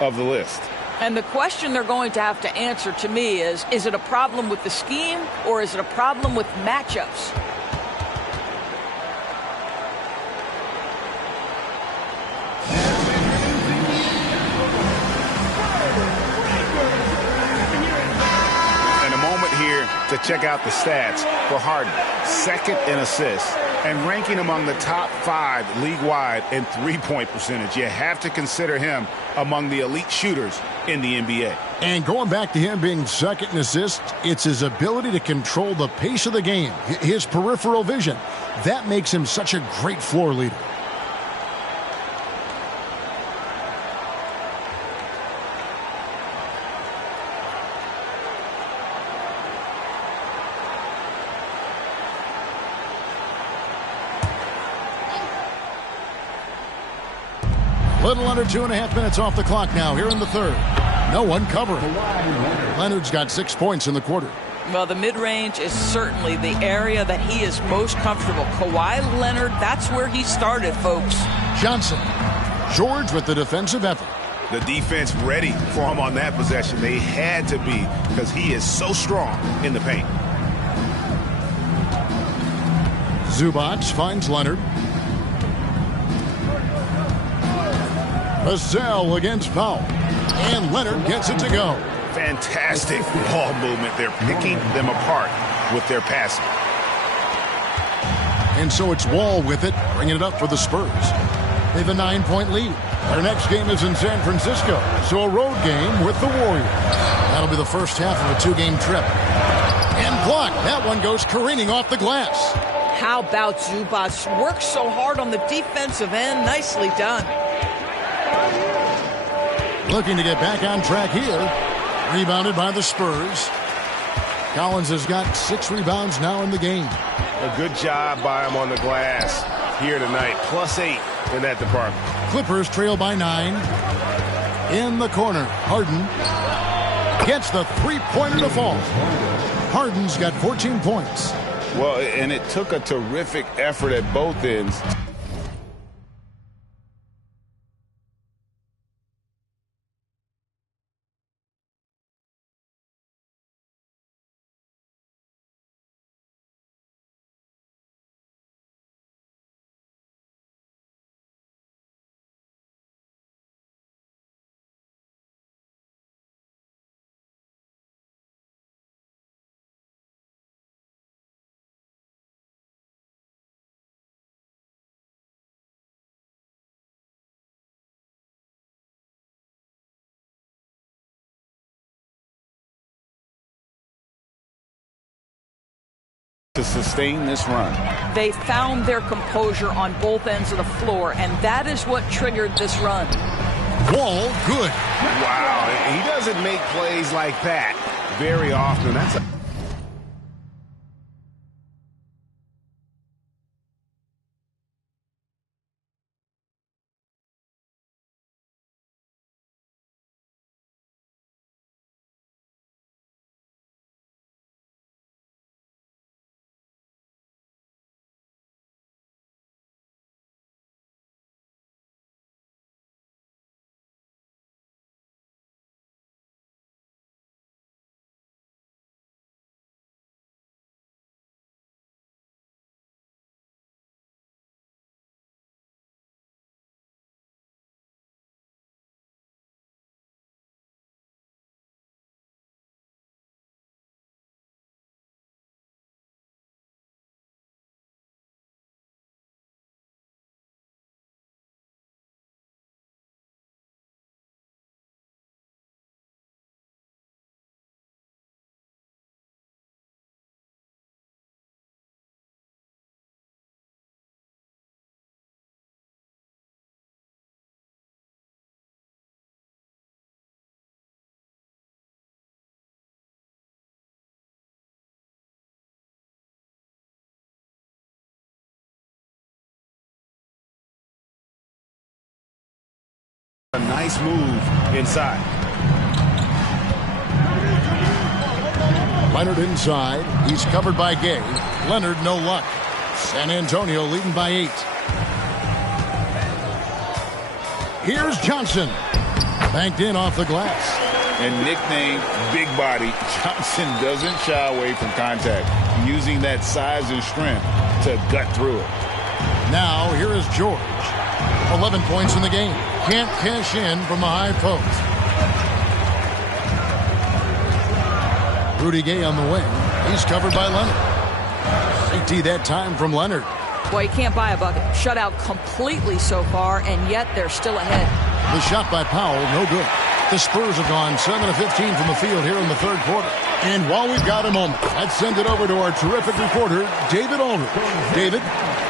of the list. And the question they're going to have to answer to me is it a problem with the scheme or is it a problem with matchups? To check out the stats for Harden. Second in assists and ranking among the top 5 league-wide in three-point percentage. You have to consider him among the elite shooters in the NBA. And going back to him being second in assists, it's his ability to control the pace of the game, his peripheral vision. That makes him such a great floor leader. Little under 2.5 minutes off the clock now here in the third. No one covering. Leonard's got 6 points in the quarter. Well, the mid-range is certainly the area that he is most comfortable. Kawhi Leonard, that's where he started, folks. Johnson. George with the defensive effort. The defense ready for him on that possession. They had to be because he is so strong in the paint. Zubac finds Leonard. Vassell against Powell. And Leonard gets it to go. Fantastic ball movement. They're picking them apart with their passing. And so it's Wall with it, bringing it up for the Spurs. They have a 9-point lead. Their next game is in San Francisco, so a road game with the Warriors. That'll be the first half of a 2-game trip. And blocked. That one goes careening off the glass. How about Zubac? Works so hard on the defensive end. Nicely done. Looking to get back on track here. Rebounded by the Spurs. Collins has got 6 rebounds now in the game. A good job by him on the glass here tonight. +8 in that department. Clippers trail by 9. In the corner, Harden gets the 3-pointer to fall. Harden's got 14 points. Well, and it took a terrific effort at both ends. To sustain this run. They found their composure on both ends of the floor, and that is what triggered this run. Wall, good. Wow, he doesn't make plays like that very often. That's a Nice move inside. Leonard inside. He's covered by Gay. Leonard, no luck. San Antonio leading by 8. Here's Johnson. Banked in off the glass. And nicknamed Big Body, Johnson doesn't shy away from contact, using that size and strength to gut through it. Now, here is George. 11 points in the game. Can't cash in from the high post. Rudy Gay on the wing. He's covered by Leonard. CT that time from Leonard. Boy, you can't buy a bucket. Shut out completely so far, and yet they're still ahead. The shot by Powell, no good. The Spurs have gone 7 of 15 from the field here in the third quarter. And while we've got a moment, let's send it over to our terrific reporter, David Aldridge. David?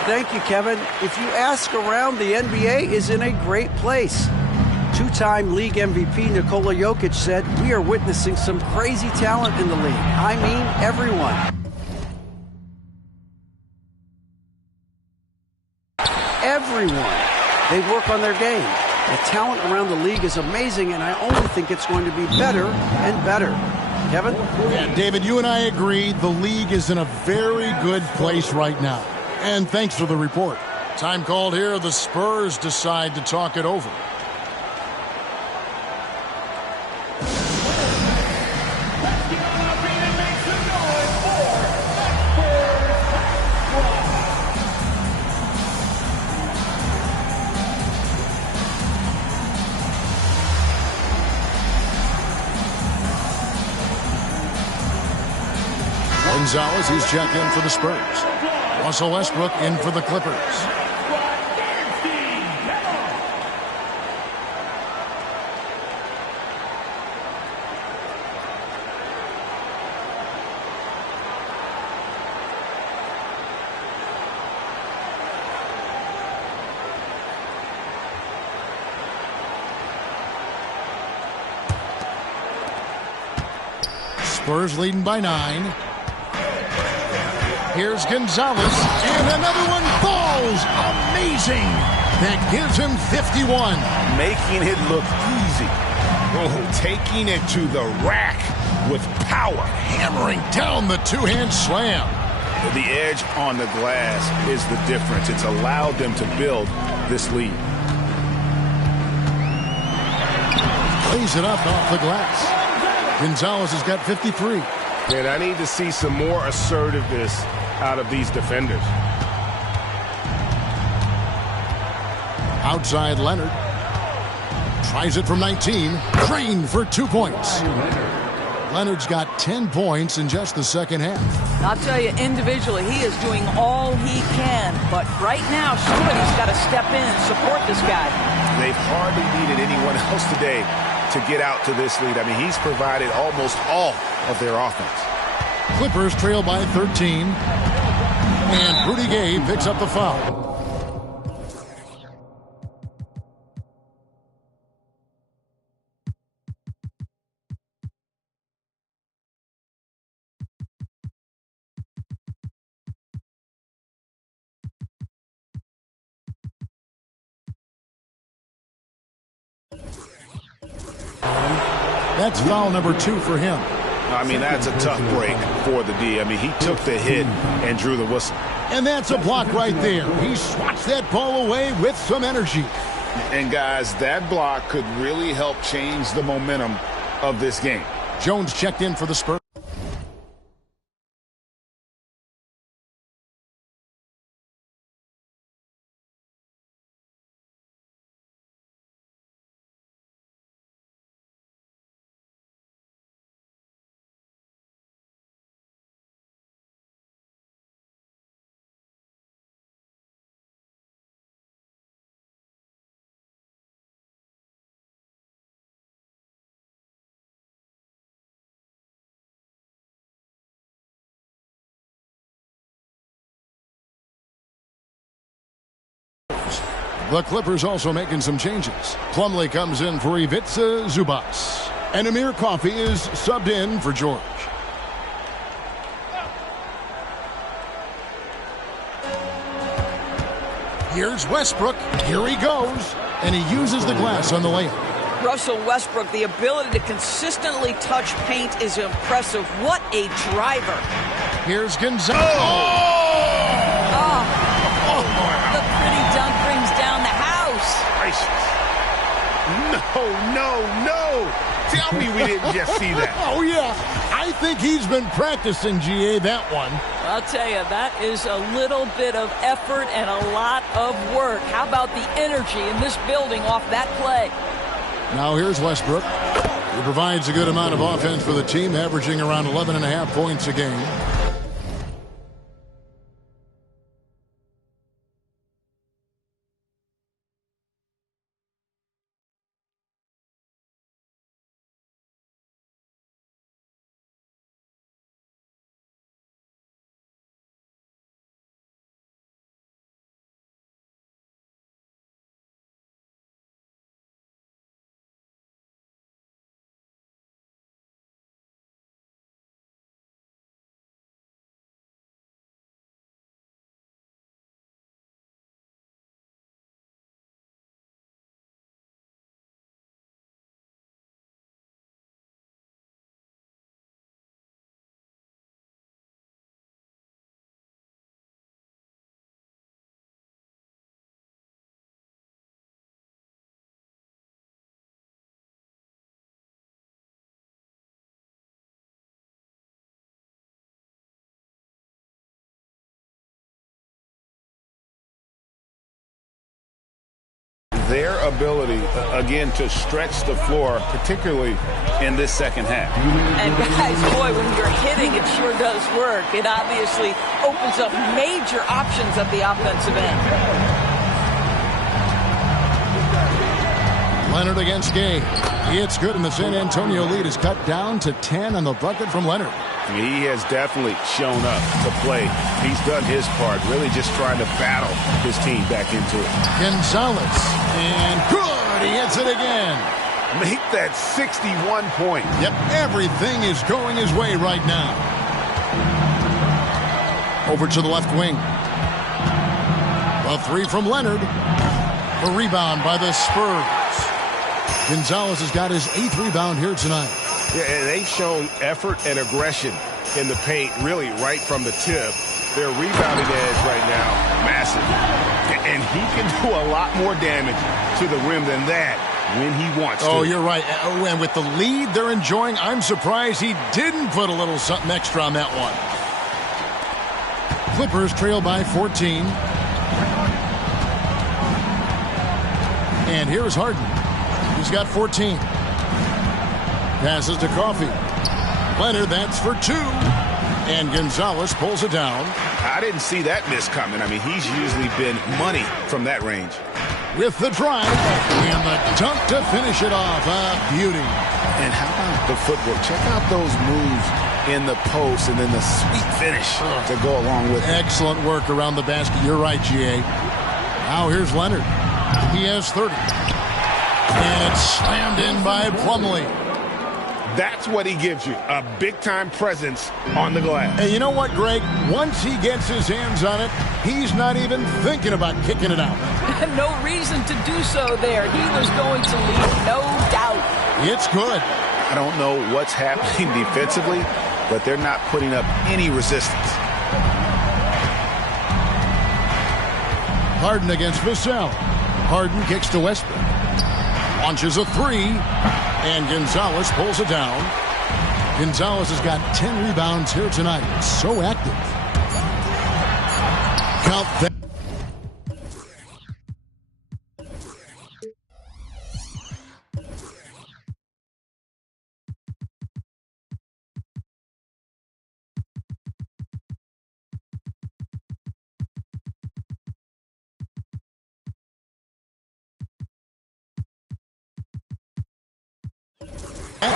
Thank you, Kevin. If you ask around, the NBA is in a great place. Two-time league MVP Nikola Jokic said, "We are witnessing some crazy talent in the league. I mean, everyone." Everyone. They work on their game. The talent around the league is amazing, and I only think it's going to be better and better. Kevin? Yeah, David, you and I agree the league is in a very good place right now. And thanks for the report. Time called here. The Spurs decide to talk it over. Gonzalez, he's checked in for the Spurs. Russell Westbrook in for the Clippers. Spurs leading by 9. Here's Gonzalez, and another one falls. Amazing. That gives him 51. Making it look easy. Oh, taking it to the rack with power. Hammering down the two-hand slam. The edge on the glass is the difference. It's allowed them to build this lead. Plays it up off the glass. Gonzalez has got 53. Man, I need to see some more assertiveness out of these defenders. Outside Leonard. Tries it from 19. Drained for 2 points. Leonard's got 10 points in just the second half. I'll tell you, individually, he is doing all he can. But right now, somebody's got to step in and support this guy. They've hardly needed anyone else today to get out to this lead. I mean, he's provided almost all of their offense. Clippers trail by 13. And Rudy Gay picks up the foul. That's foul number 2 for him. I mean, that's a tough break for the D. I mean, he took the hit and drew the whistle. And that's a block right there. He swats that ball away with some energy. And, guys, that block could really help change the momentum of this game. Jones checked in for the Spurs. The Clippers also making some changes. Plumlee comes in for Ivica Zubac. And Amir Coffey is subbed in for George. Here's Westbrook. Here he goes. And he uses the glass on the layup. Russell Westbrook, the ability to consistently touch paint is impressive. What a driver. Here's Gonzalez. The pretty dunk brings down the house. Gracious. No. Tell me we didn't just see that. Oh, yeah. I think he's been practicing, GA, that one. I'll tell you, that is a little bit of effort and a lot of work. How about the energy in this building off that play? Now here's Westbrook. He provides a good amount of offense for the team, averaging around 11.5 points a game. Their ability, again, to stretch the floor, particularly in this second half. And guys, boy, when you're hitting, it sure does work. It obviously opens up major options at the offensive end. Leonard against Gay. It's good, and the San Antonio lead is cut down to 10 on the bucket from Leonard. He has definitely shown up to play. He's done his part, really just trying to battle his team back into it. Gonzalez, and good, he hits it again. Make that 61 point. Yep, everything is going his way right now. Over to the left wing. A three from Leonard. The rebound by the Spurs. Gonzalez has got his 8th rebound here tonight. Yeah, and they've shown effort and aggression in the paint, really right from the tip. Their rebounding edge right now, massive. And he can do a lot more damage to the rim than that when he wants to. Oh, you're right. And with the lead they're enjoying, I'm surprised he didn't put a little something extra on that one. Clippers trail by 14. And here's Harden. He's got 14. Passes to Coffey. Leonard, that's for 2. And Gonzalez pulls it down. I didn't see that miss coming. I mean, he's usually been money from that range. With the drive and the dunk to finish it off. A beauty. And how about the footwork? Check out those moves in the post and then the sweet finish to go along with it. Excellent work around the basket. You're right, GA. Now here's Leonard. He has 30. And it's slammed in by Plumlee. That's what he gives you, a big-time presence on the glass. And you know what, Greg? Once he gets his hands on it, he's not even thinking about kicking it out. No reason to do so there. He was going to lead, no doubt. It's good. I don't know what's happening defensively, but they're not putting up any resistance. Harden against Vassell. Harden kicks to Westbrook. Launches a 3. And Gonzalez pulls it down. Gonzalez has got 10 rebounds here tonight. So active. Count that.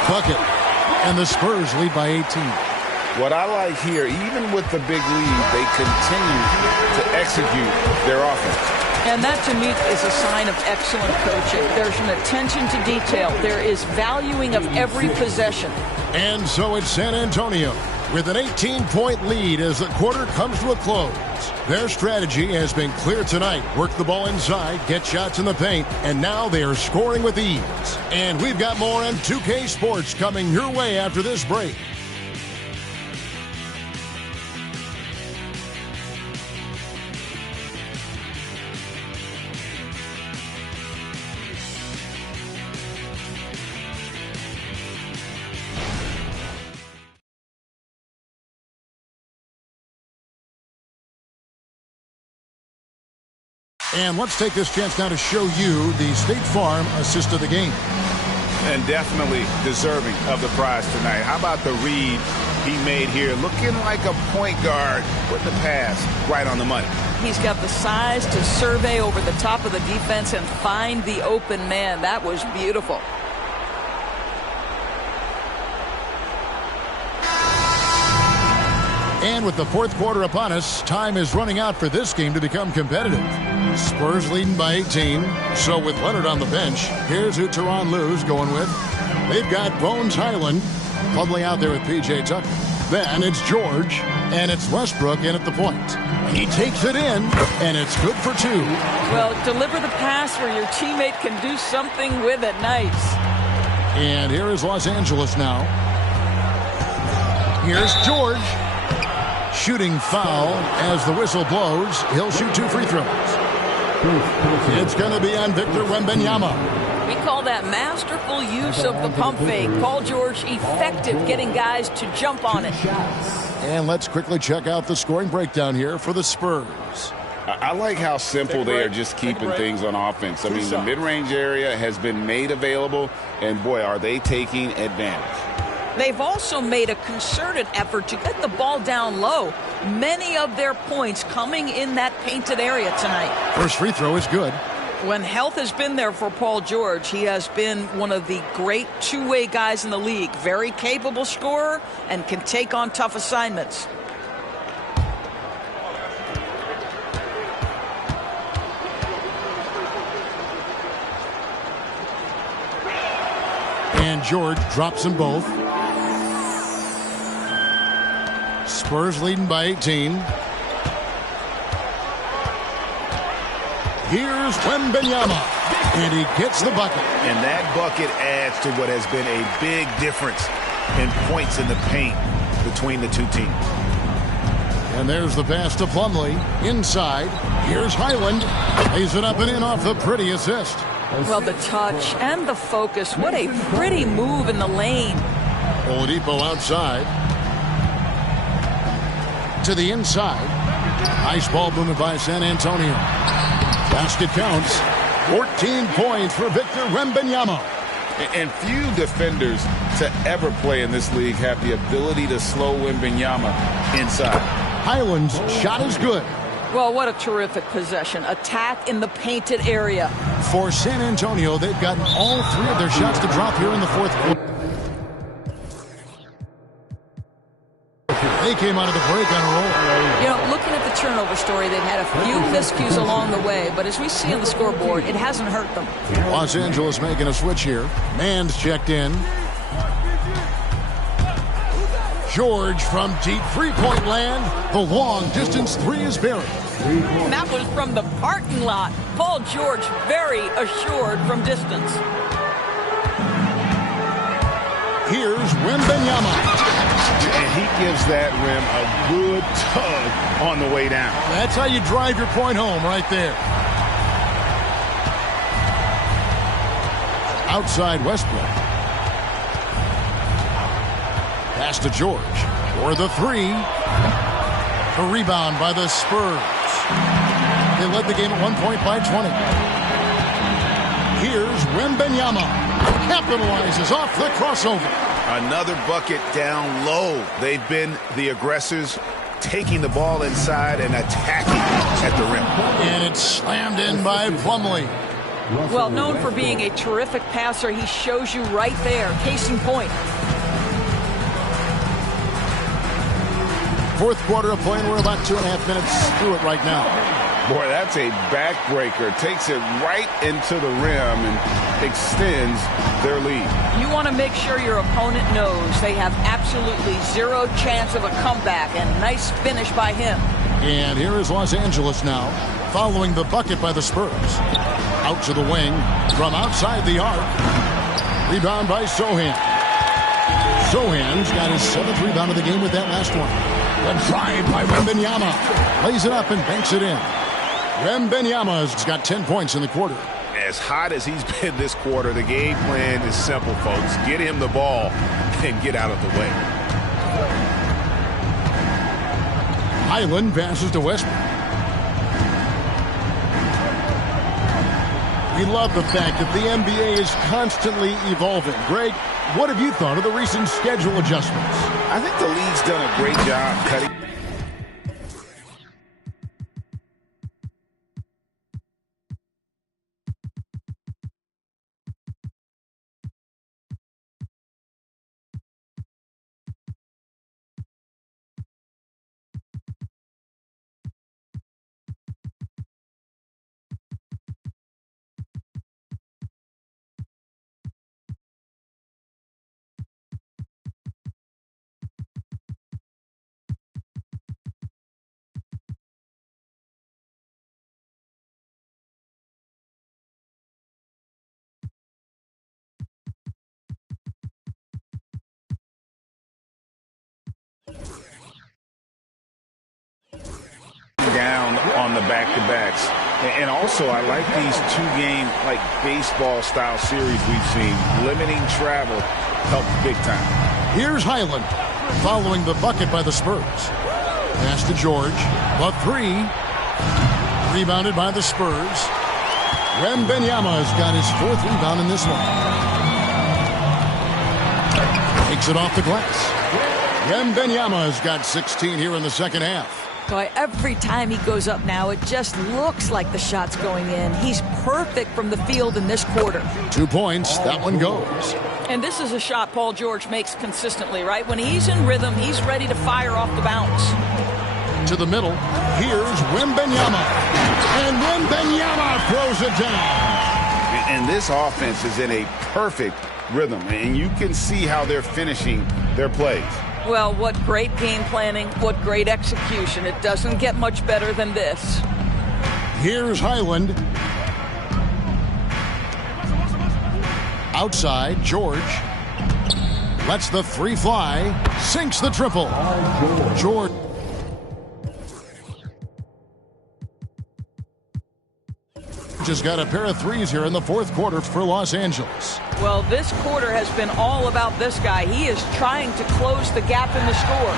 Bucket, and the Spurs lead by 18. What I like here, even with the big lead, they continue to execute their offense. And that, to me, is a sign of excellent coaching. There's an attention to detail. There is valuing of every possession. And so it's San Antonio with an 18-point lead as the quarter comes to a close. Their strategy has been clear tonight. Work the ball inside, get shots in the paint, and now they are scoring with ease. And we've got more on 2K Sports coming your way after this break. And let's take this chance now to show you the State Farm assist of the game. And definitely deserving of the prize tonight. How about the read he made here? Looking like a point guard, putting the pass right on the money. He's got the size to survey over the top of the defense and find the open man. That was beautiful. And with the fourth quarter upon us, time is running out for this game to become competitive. Spurs leading by 18. So with Leonard on the bench, here's who Tyronn Lue's going with. They've got Bones Highland probably out there with P.J. Tucker. Then it's George, and it's Westbrook in at the point. He takes it in, and it's good for two. Well, deliver the pass where your teammate can do something with it. Nice. And here is Los Angeles now. Here's George. Shooting foul as the whistle blows. He'll shoot 2 free throws. It's going to be on Victor Wembanyama. We call that masterful use of the pump fake. Paul George effective getting guys to jump on it. And let's quickly check out the scoring breakdown here for the Spurs. I like how simple they are just keeping things on offense. I mean, the mid-range area has been made available, and boy, are they taking advantage. They've also made a concerted effort to get the ball down low. Many of their points coming in that painted area tonight. First free throw is good. When health has been there for Paul George, he has been one of the great two-way guys in the league. Very capable scorer and can take on tough assignments. And George drops them both. Spurs leading by 18. Here's Wembanyama, and he gets the bucket. And that bucket adds to what has been a big difference in points in the paint between the two teams. And there's the pass to Plumlee. Inside, here's Highland. Lays it up and in off the pretty assist. Well, the touch and the focus. What a pretty move in the lane. Oladipo outside. To the inside. Nice ball movement by San Antonio. Basket counts. 14 points for Victor Wembanyama. And few defenders to ever play in this league have the ability to slow Wembanyama inside. Highland's shot is good. Well, what a terrific possession. Attack in the painted area. For San Antonio, they've gotten all 3 of their shots to drop here in the fourth quarter. They came out of the break on a roll. You know, looking at the turnover story, they've had a few miscues along the way, but as we see on the scoreboard, it hasn't hurt them. Los Angeles making a switch here. Mann's checked in. George from deep three-point land. The long-distance 3 is buried. And that was from the parking lot. Paul George very assured from distance. Here's Wembanyama. And he gives that rim a good tug on the way down. That's how you drive your point home right there. Outside Westbrook. Pass to George for the 3. A rebound by the Spurs. They led the game at 1 point by 20. Here's Wembanyama. Capitalizes off the crossover. Another bucket down low. They've been the aggressors, taking the ball inside and attacking at the rim. And it's slammed in by Plumlee. Well, known for being a terrific passer, he shows you right there. Case in point. Fourth quarter of play, and we're about 2.5 minutes through it right now. Boy, that's a backbreaker. Takes it right into the rim and extends their lead. You want to make sure your opponent knows they have absolutely zero chance of a comeback, and nice finish by him. And here is Los Angeles now, following the bucket by the Spurs. Out to the wing, from outside the arc. Rebound by Sohan. Sohan's got his 7th rebound of the game with that last one. The drive by Wembanyama. Lays it up and banks it in. Wembanyama's got 10 points in the quarter. As hot as he's been this quarter, the game plan is simple, folks. Get him the ball and get out of the way. Highland passes to Westbrook. We love the fact that the NBA is constantly evolving. Greg, what have you thought of the recent schedule adjustments? I think the league's done a great job cutting. Down on the back-to-backs. And also, I like these two-game, like, baseball-style series we've seen. Limiting travel helps big time. Here's Highland, following the bucket by the Spurs. Pass to George. The 3. Rebounded by the Spurs. Wembanyama's got his 4th rebound in this one. Takes it off the glass. Wembanyama's got 16 here in the second half. Boy, every time he goes up now, it just looks like the shot's going in. He's perfect from the field in this quarter. 2 points. That one goes. And this is a shot Paul George makes consistently, right? When he's in rhythm, he's ready to fire off the bounce. To the middle. Here's Wembanyama. And Wembanyama throws it down. And this offense is in a perfect rhythm. And you can see how they're finishing their plays. Well, what great game planning, what great execution. It doesn't get much better than this. Here's Highland. Outside, George. Lets the 3 fly. Sinks the triple. George. Just got a pair of 3s here in the 4th quarter for Los Angeles. Well, this quarter has been all about this guy. He is trying to close the gap in the score.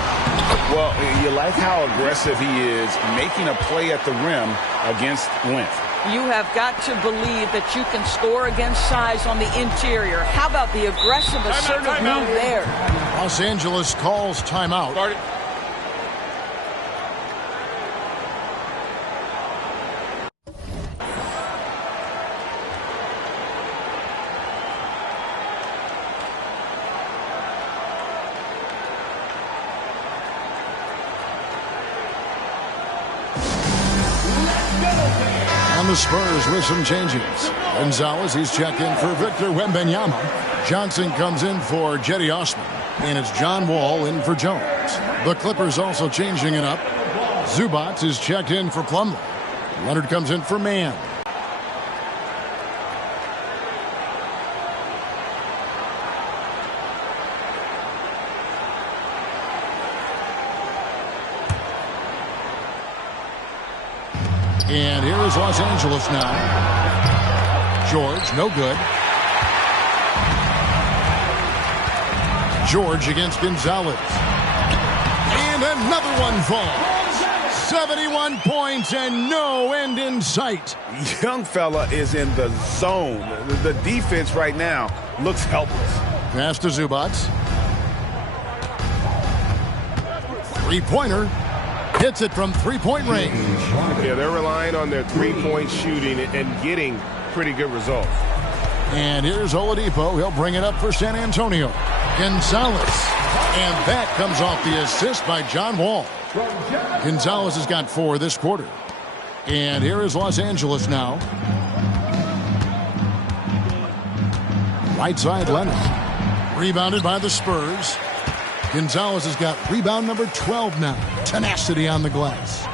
Well, you like how aggressive he is, making a play at the rim against length. You have got to believe that you can score against size on the interior. How about the aggressive, assertive move there? Los Angeles calls timeout. Start it. On the Spurs with some changes. Gonzalez, he's checked in for Victor Wembanyama. Johnson comes in for Jetty Osman. And it's John Wall in for Jones. The Clippers also changing it up. Zubats is checked in for Plumlee. Leonard comes in for Mann. And here is Los Angeles now. George, no good. George against Gonzalez. And another one falls. 71 points and no end in sight. Young fella is in the zone. The defense right now looks helpless. Pass to Zubats. Three-pointer. Hits it from three-point range. Yeah, they're relying on their three-point shooting and getting pretty good results. And here's Oladipo. He'll bring it up for San Antonio. Gonzalez. And that comes off the assist by John Wall. Gonzalez has got 4 this quarter. And here is Los Angeles now. Right side, Leonard. Rebounded by the Spurs. Gonzalez has got rebound number 12 now. Tenacity on the glass.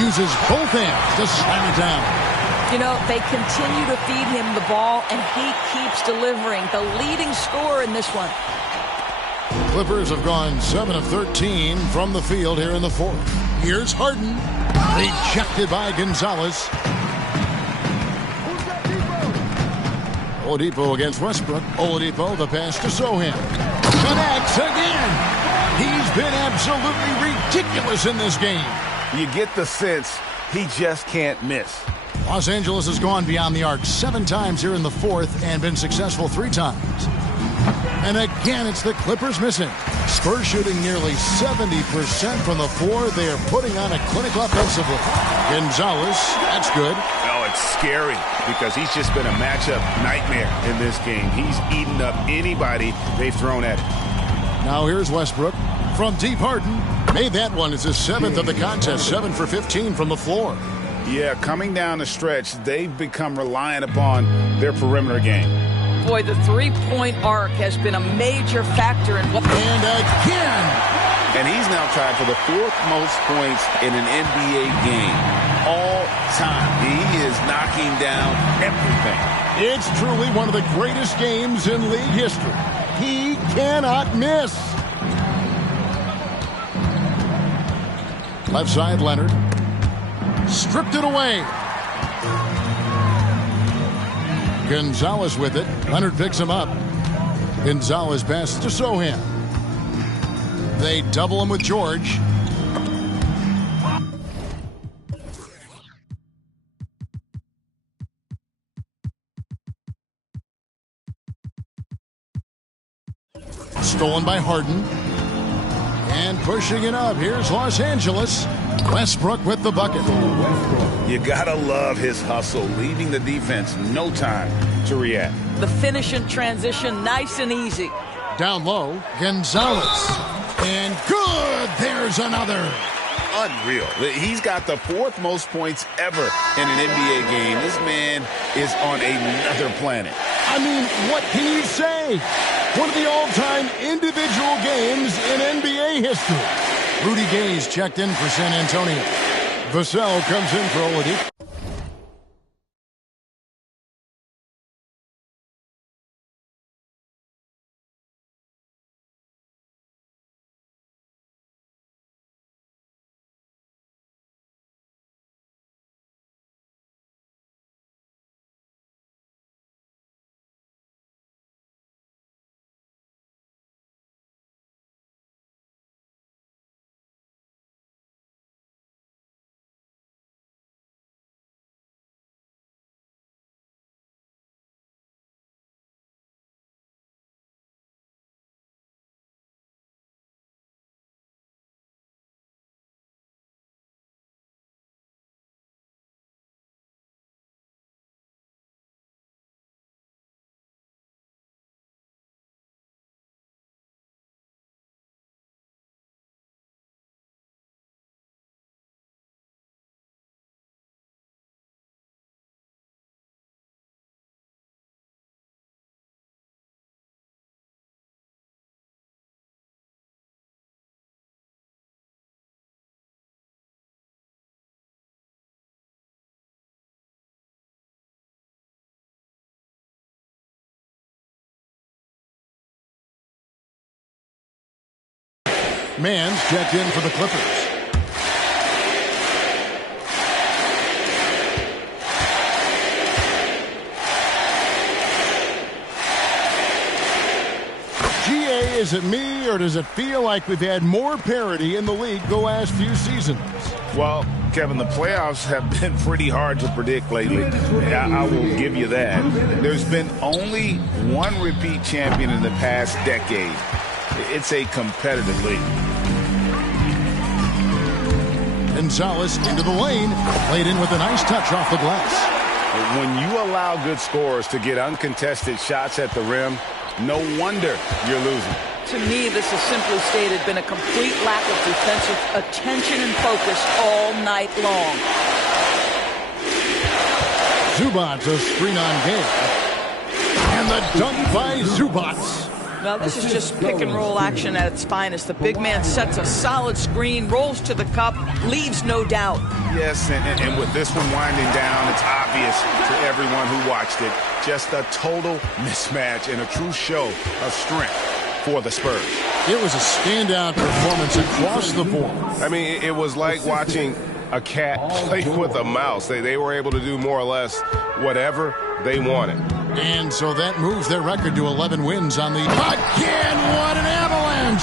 Uses both hands to slam it down. You know, they continue to feed him the ball, and he keeps delivering. The leading scorer in this one. Clippers have gone 7 of 13 from the field here in the fourth. Here's Harden. Rejected by Gonzalez. Oladipo against Westbrook. Oladipo, the pass to Sohan. Connects again. He's been absolutely ridiculous in this game. You get the sense he just can't miss. Los Angeles has gone beyond the arc 7 times here in the fourth and been successful 3 times. And again, it's the Clippers missing. Spurs shooting nearly 70% from the floor. They are putting on a clinic offensively. Gonzalez, that's good. Oh, it's scary because he's just been a matchup nightmare in this game. He's eaten up anybody they've thrown at him. Now here's Westbrook from deep. Harden made that one. It's his 7th of the contest, 7 for 15 from the floor. Yeah, coming down the stretch, they've become reliant upon their perimeter game. Boy, the three-point arc has been a major factor in what... And again! And he's now tied for the 4th most points in an NBA game all time. He is knocking down everything. It's truly one of the greatest games in league history. He cannot miss. Left side, Leonard. Stripped it away. Gonzalez with it. Leonard picks him up. Gonzalez passes to Sohan. They double him with George. Stolen by Harden. And pushing it up. Here's Los Angeles. Westbrook with the bucket. You gotta love his hustle, leaving the defense no time to react. The finish in transition, nice and easy. Down low, Gonzalez. And good! There's another. Unreal. He's got the 4th most points ever in an NBA game. This man is on another planet. I mean, what can you say? One of the all-time individual games in NBA history. Rudy Gay's checked in for San Antonio. Vassell comes in for Oladipo. Mann's checked in for the Clippers. GA, is it me, or does it feel like we've had more parity in the league the last few seasons? Well, Kevin, the playoffs have been pretty hard to predict lately. I will give you that. There's been only one repeat champion in the past decade. It's a competitive league. Gonzalez into the lane, played in with a nice touch off the glass. When you allow good scorers to get uncontested shots at the rim, no wonder you're losing. To me, this has simply stated been a complete lack of defensive attention and focus all night long. Zubats a screen on Gay. And the dunk by Zubats. Well, this is just pick and roll action at its finest. The big man sets a solid screen, rolls to the cup, leaves no doubt. Yes, and with this one winding down, it's obvious to everyone who watched it. Just a total mismatch and a true show of strength for the Spurs. It was a standout performance across the board. I mean, it was like watching a cat play with a mouse. They were able to do more or less whatever they wanted. And so that moves their record to 11 wins on the... Again, what an avalanche!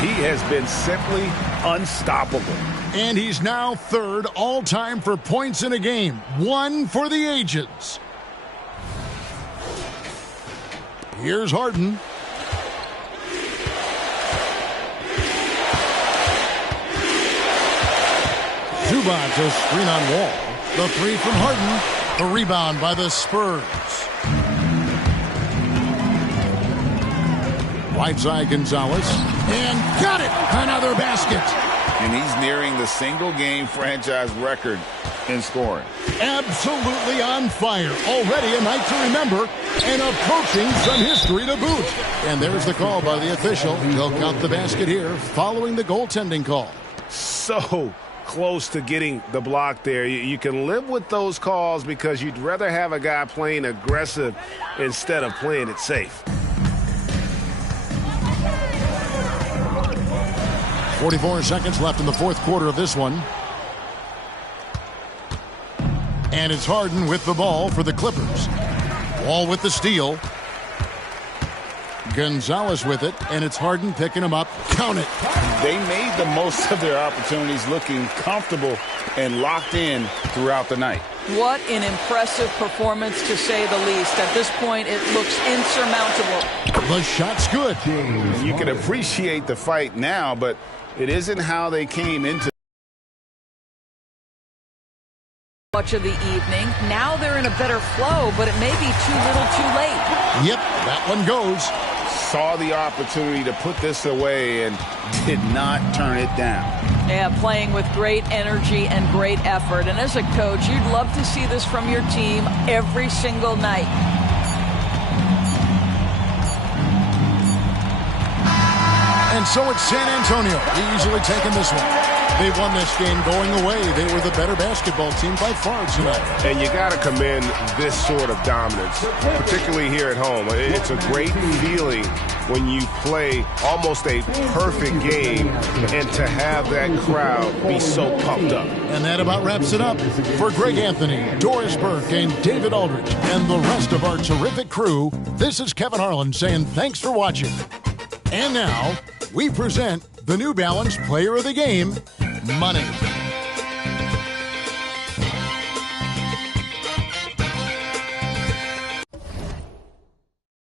He has been simply unstoppable. And he's now third all-time for points in a game. One for the ages. Here's Harden. Zubats a screen on Wall. The three from Harden. The rebound by the Spurs. Right side Gonzalez. And got it! Another basket. And he's nearing the single-game franchise record in scoring. Absolutely on fire. Already a night to remember and approaching some history to boot. And there's the call by the official. He'll count the basket here following the goaltending call. So close to getting the block there. You can live with those calls because you'd rather have a guy playing aggressive instead of playing it safe. 44 seconds left in the fourth quarter of this one. And it's Harden with the ball for the Clippers. Wall with the steal. Gonzalez with it, and it's Harden picking him up. Count it. They made the most of their opportunities, looking comfortable and locked in throughout the night. What an impressive performance, to say the least. At this point, it looks insurmountable. The shot's good. You can appreciate the fight now, but it isn't how they came into much of the evening. Now they're in a better flow, but it may be too little too late. Yep, that one goes. Saw the opportunity to put this away and did not turn it down. Yeah, playing with great energy and great effort. And as a coach, you'd love to see this from your team every single night. And so it's San Antonio easily taking this one. They won this game going away. They were the better basketball team by far tonight. And you got to commend this sort of dominance, particularly here at home. It's a great feeling when you play almost a perfect game and to have that crowd be so pumped up. And that about wraps it up. For Greg Anthony, Doris Burke, and David Aldridge, and the rest of our terrific crew, this is Kevin Harlan saying thanks for watching. And now, we present the New Balance Player of the Game, Money.